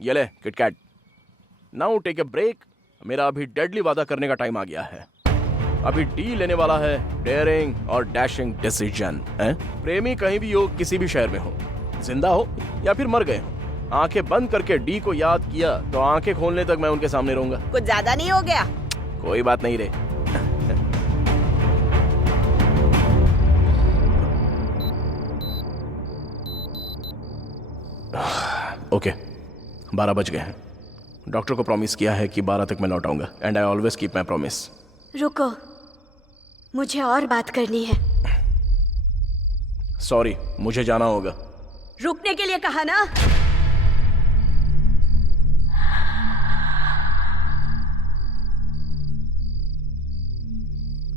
ये ले KitKat. Now take a break. मेरा अभी डेडली वादा करने का टाइम आ गया है। अभी डी लेने वाला है डेयरिंग और डैशिंग डिसीजन। प्रेमी कहीं भी हो, किसी भी शहर में हो, जिंदा हो या फिर मर गए हो, आंखें बंद करके डी को याद किया तो आंखें खोलने तक मैं उनके सामने रहूंगा। कुछ ज्यादा नहीं हो गया? कोई बात नहीं रे। ओके, 12 बज गए हैं। डॉक्टर को प्रॉमिस किया है कि 12 तक मैं लौट आऊंगा and I always keep my promise. रुको, मुझे और बात करनी है। सॉरी, मुझे जाना होगा। रुकने के लिए कहा ना।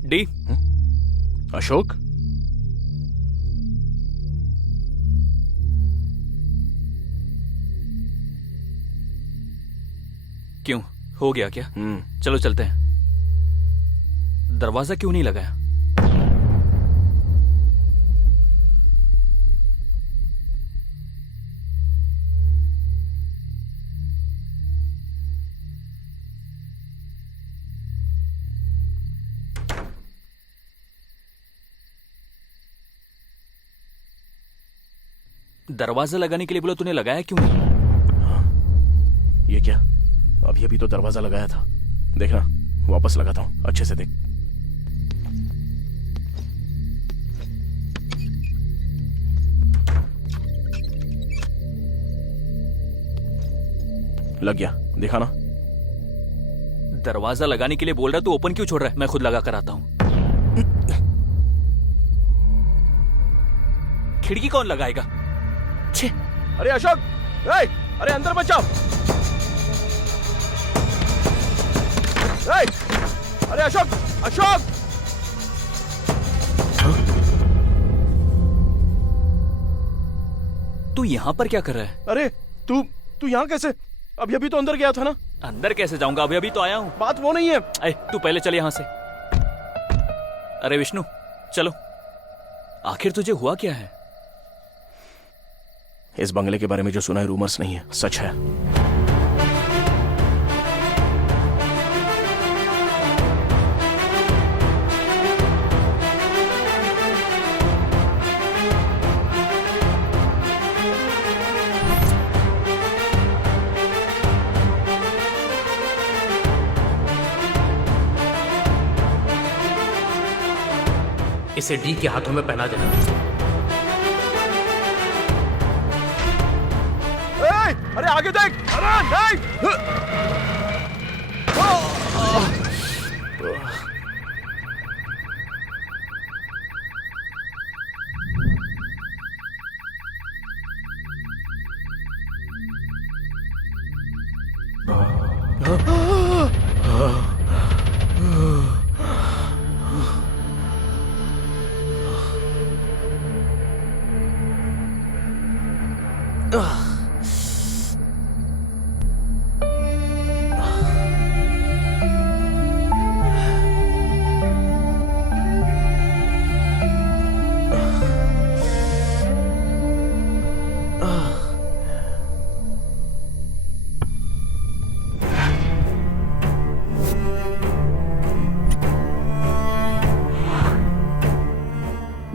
डी। अशोक, क्यों, हो गया क्या? चलो चलते हैं। दरवाजा क्यों नहीं लगाया? दरवाजा लगाने के लिए बोला, तूने लगाया क्यों नहीं? ये क्या? अभी तो दरवाजा लगाया था। देखना, वापस लगाता हूं, अच्छे से देख। लग गया, देखा ना? दरवाजा लगाने के लिए बोल रहा है, तू ओपन क्यों छोड़ रहा है? मैं खुद लगा कर आता हूं। खिड़की कौन लगाएगा? छे। अरे अशोक, अरे अंदर बचाओ। अरे अशोक, अशोक! तू यहाँ पर क्या कर रहा है? अरे तू यहाँ कैसे? अभी तो अंदर गया था ना। अंदर कैसे जाऊंगा? अभी तो आया हूँ। बात वो नहीं है। तू पहले चल यहाँ से। अरे विष्णु, चलो। आखिर तुझे हुआ क्या है? इस बंगले के बारे में जो सुना है रूमर्स नहीं है, सच है। इसे डी के हाथों में पहना देना। अरे आगे देख! अरे नहीं!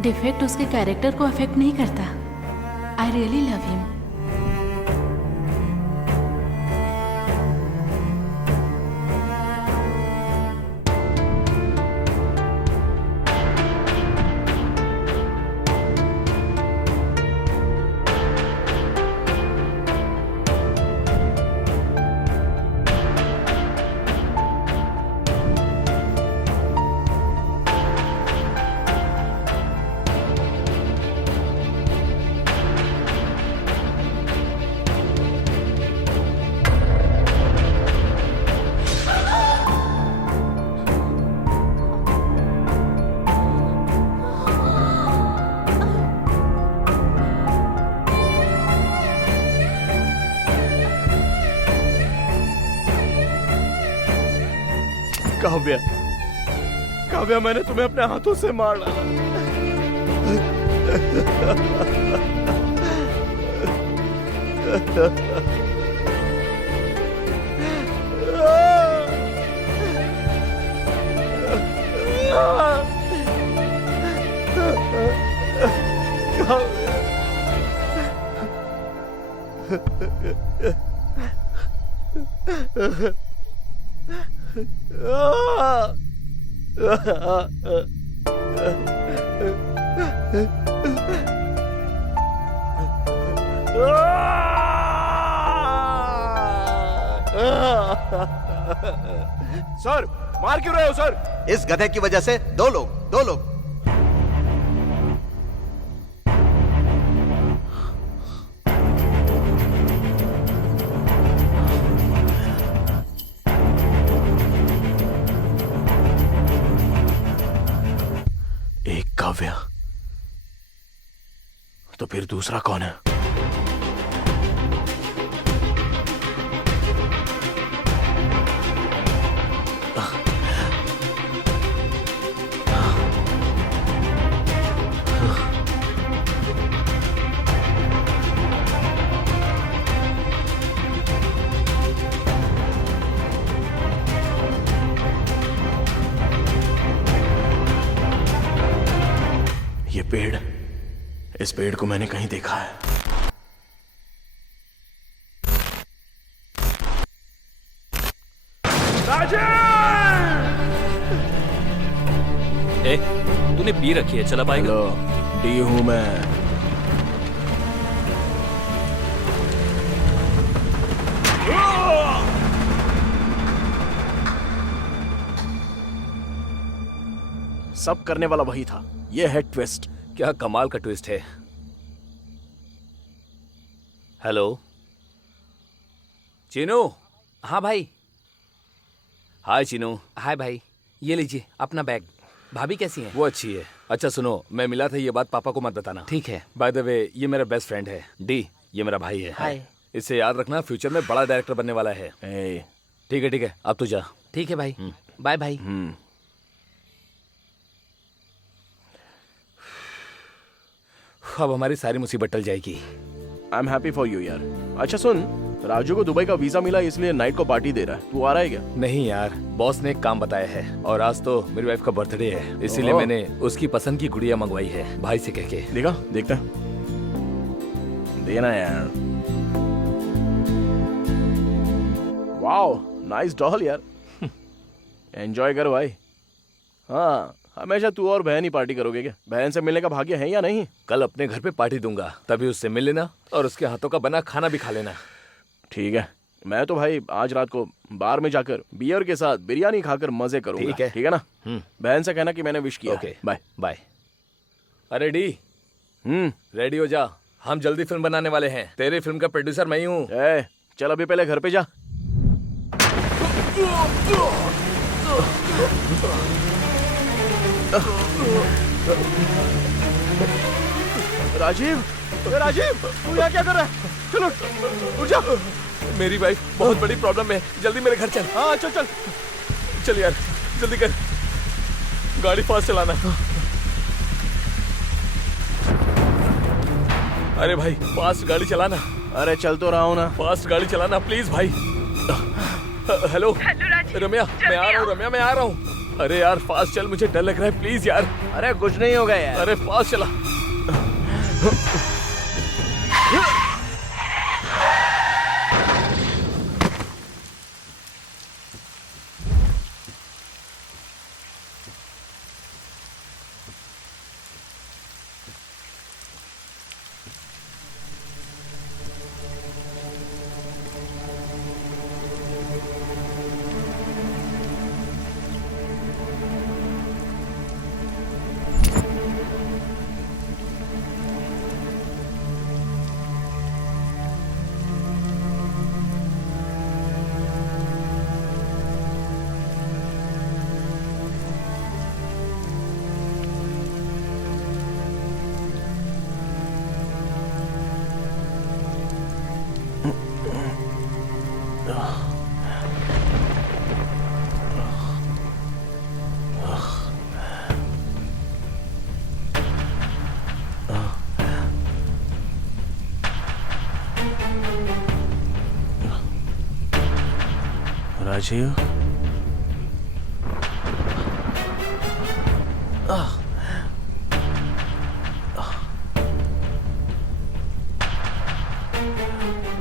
डिफेक्ट उसके कैरेक्टर को अफेक्ट नहीं करता। I really love him. Kavya, Kavya, मैंने तुम्हें अपने हाथों से मार डाला। सर, मार क्यों रहे हो सर? इस गधे की वजह से दो लोग। एक काव्या, तो फिर दूसरा कौन है? ये पेड़, इस पेड़ को मैंने कहीं देखा है। ए, तूने पी रखी है, चला पाएगा? डी हूं मैं। सब करने वाला वही था। ये है ट्विस्ट। क्या कमाल का ट्विस्ट है। हेलो चीनू। हाँ भाई। हाय चीनू। हाय भाई, ये लीजिए अपना बैग। भाभी कैसी है? वो अच्छी है। अच्छा सुनो, मैं मिला था, ये बात पापा को मत बताना। ठीक है। बाय द वे, ये मेरा बेस्ट फ्रेंड है डी। ये मेरा भाई है। हाय। इससे याद रखना, फ्यूचर में बड़ा डायरेक्टर बनने वाला है। ठीक है, अब तू जा। ठीक है भाई, बाय भाई। अब हमारी सारी मुसीबत टल जाएगी। I am happy for you यार। अच्छा सुन, राजू को दुबई का वीजा मिला, इसलिए नाइट को पार्टी दे रहा है। तू आ रहा है क्या? नहीं यार, बॉस ने एक काम बताया है, और आज तो मेरी वाइफ का बर्थडे है, इसीलिए मैंने उसकी पसंद की गुड़िया मंगवाई है भाई से कह के। देखता है, देना यार। वाओ, नाइस डॉल यार। एंजॉय कर भाई। हाँ, हमेशा तू और बहन ही पार्टी करोगे क्या? बहन से मिलने का भाग्य है या नहीं? कल अपने घर पे पार्टी दूंगा, तभी उससे मिल लेना और उसके हाथों का बना खाना भी खा लेना। ठीक है, मैं तो भाई आज रात को बार में जाकर बियर के साथ बिरयानी खाकर मजे करूंगा। ठीक है ना? बहन से कहना कि मैंने विश किया। Okay, bye bye. अरे डी, रेडी हो जा, हम जल्दी फिल्म बनाने वाले हैं। तेरी फिल्म का प्रोड्यूसर मैं ही हूँ। चल अभी पहले घर पे जा। राजीव, तू यहाँ क्या कर रहा है? चलो उठ जा। मेरी वाइफ बहुत बड़ी प्रॉब्लम में, जल्दी मेरे घर चल। हाँ चल चल यार, जल्दी कर, गाड़ी फास्ट चलाना। अरे भाई फास्ट गाड़ी चलाना। अरे चल तो रहा हूँ ना। फास्ट गाड़ी चलाना प्लीज भाई। हेलो रम्या, मैं आ रहा हूँ। अरे यार फास्ट चल, मुझे डर लग रहा है, प्लीज यार। अरे कुछ नहीं होगा यार। अरे फास्ट चला। राजीव,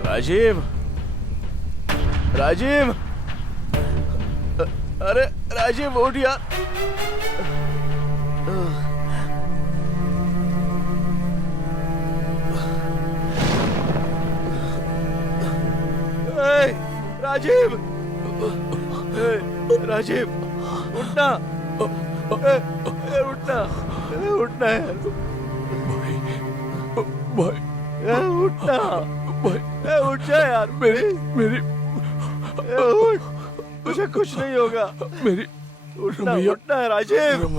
राजीव, राजीव, अरे राजीव उठ यार। राजीव, राजीव उठना, उठना, उठना यार भाई, उठना भाई, उठ जा यार। मेरी उठ, मुझे कुछ नहीं होगा। मेरी उठना, उठना है राजीव।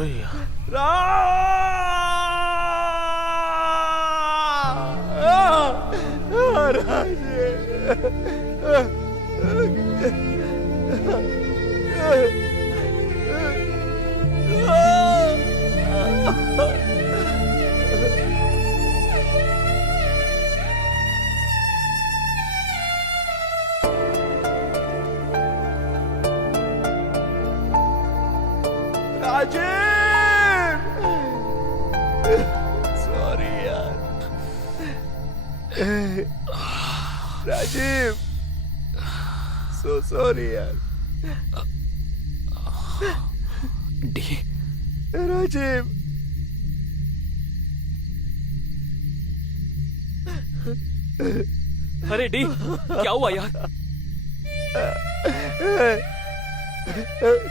सॉरी यार राजीव, सो सॉरी यार। डी, राजीव, अरे डी, क्या हुआ यार?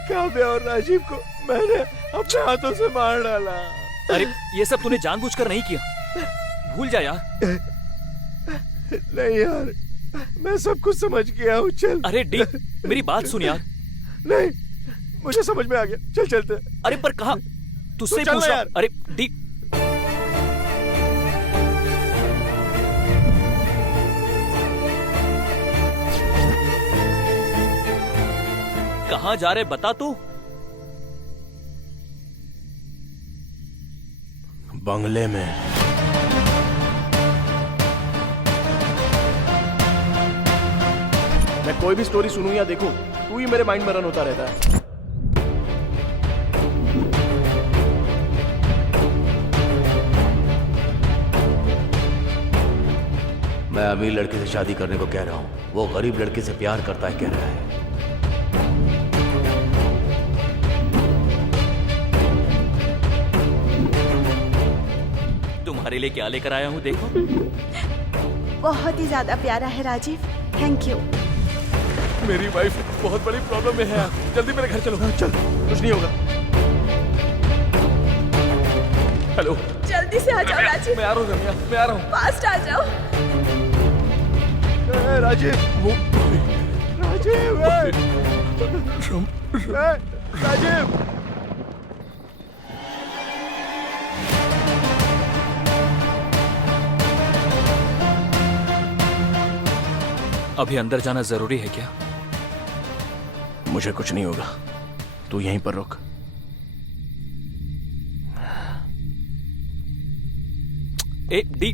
काव्या और राजीव को मैंने अपने हाथों से मार डाला। अरे ये सब तूने जानबूझकर नहीं किया, भूल जा यार। नहीं यार, मैं सब कुछ समझ गया हूँ। चल। अरे डी, मेरी बात सुन यार। नहीं, मुझे समझ में आ गया। चल चलते। अरे पर कहा, तुझसे तो पूछ रहा। यार। अरे डी, कहाँ जा रहे बता तू? बंगले में। मैं कोई भी स्टोरी सुनूं या देखूं, तू ही मेरे माइंड में रन होता रहता है। मैं अमीर लड़के से शादी करने को कह रहा हूँ, वो गरीब लड़के से प्यार करता है कह रहा है। तुम्हारे लिए क्या लेकर आया हूँ देखो। बहुत ही ज्यादा प्यारा है राजीव, थैंक यू। मेरी वाइफ बहुत बड़ी प्रॉब्लम में है, जल्दी मेरे घर चलो। चल, कुछ नहीं होगा। हेलो, जल्दी से आ जाओ राजीव। मैं आ रहा हूँ रम्या, मैं आ रहा हूँ। फास्ट आ जाओ। राजीव, वो राजीव, राजीव। अभी अंदर जाना जरूरी है क्या? मुझे कुछ नहीं होगा, तू यहीं पर रुक। ए डी,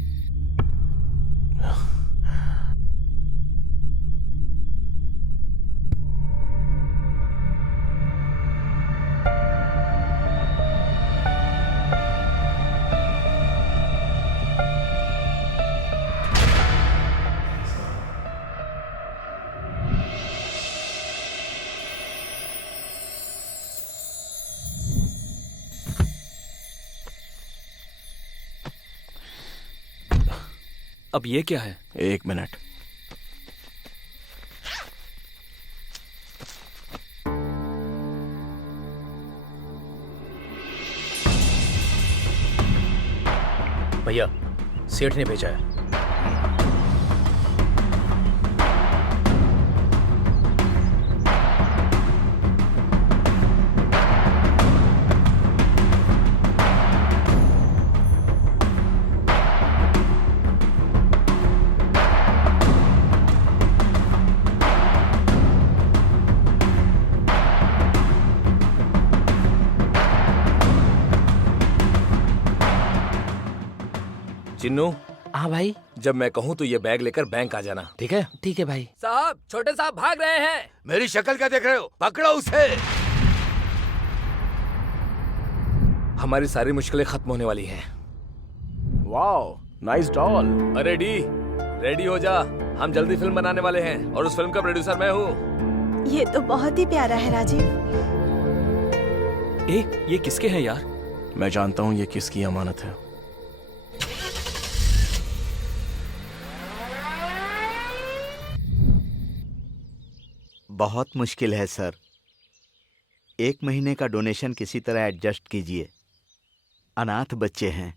अब ये क्या है? 1 मिनट। भैया, सेठ ने भेजा है। चिन्नू, हाँ भाई, जब मैं कहूँ तो ये बैग लेकर बैंक आ जाना, ठीक है? ठीक है भाई। साहब, छोटे साहब भाग रहे हैं। मेरी शक्ल क्या देख रहे हो? पकड़ो उसे। हमारी सारी मुश्किलें खत्म होने वाली हैं। Wow, nice doll. अरे डी, रेडी हो जा, हम जल्दी फिल्म बनाने वाले हैं और उस फिल्म का प्रोड्यूसर मैं हूँ। ये तो बहुत ही प्यारा है राजीव। ये किसके हैं यार? मैं जानता हूँ ये किसकी अमानत है। बहुत मुश्किल है सर। 1 महीने का डोनेशन किसी तरह एडजस्ट कीजिए। अनाथ बच्चे हैं।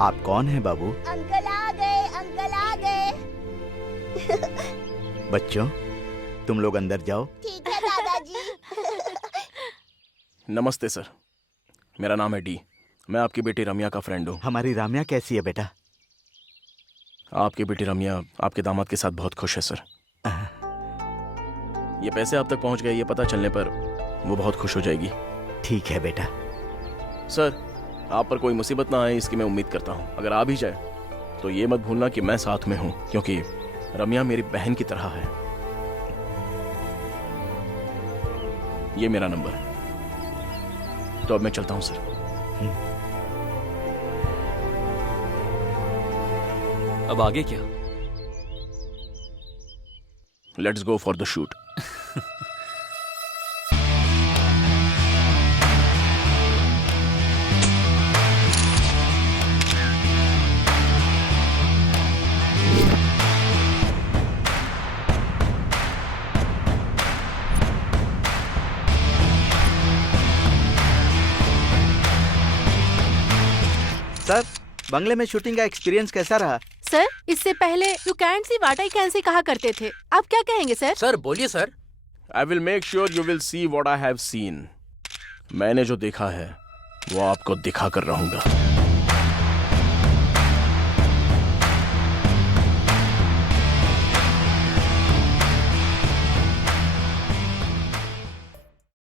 आप कौन हैं बाबू? अंकल आ गए, अंकल आ गए। बच्चों, तुम लोग अंदर जाओ। ठीक है दादाजी। नमस्ते सर, मेरा नाम है डी। मैं आपकी बेटी रम्या का फ्रेंड हूँ। हमारी राम्या कैसी है बेटा? आपकी बेटी रम्या आपके दामाद के साथ बहुत खुश है सर। ये पैसे आप तक पहुँच गए, ये पता चलने पर वो बहुत खुश हो जाएगी। ठीक है बेटा। सर, आप पर कोई मुसीबत ना आए इसकी मैं उम्मीद करता हूँ। अगर आ भी जाए तो ये मत भूलना कि मैं साथ में हूँ, क्योंकि रम्या मेरी बहन की तरह है। ये मेरा नंबर है। तो अब मैं चलता हूँ सर। अब आगे क्या? Let's go for the shoot. Sir, बंगले में शूटिंग का एक्सपीरियंस कैसा रहा? सर, इससे पहले you can see what I can see कहा करते थे, आप क्या कहेंगे सर? सर बोलिए sir. I will make sure you will see what I have scene. मैंने जो देखा है वो आपको दिखा कर रहूंगा।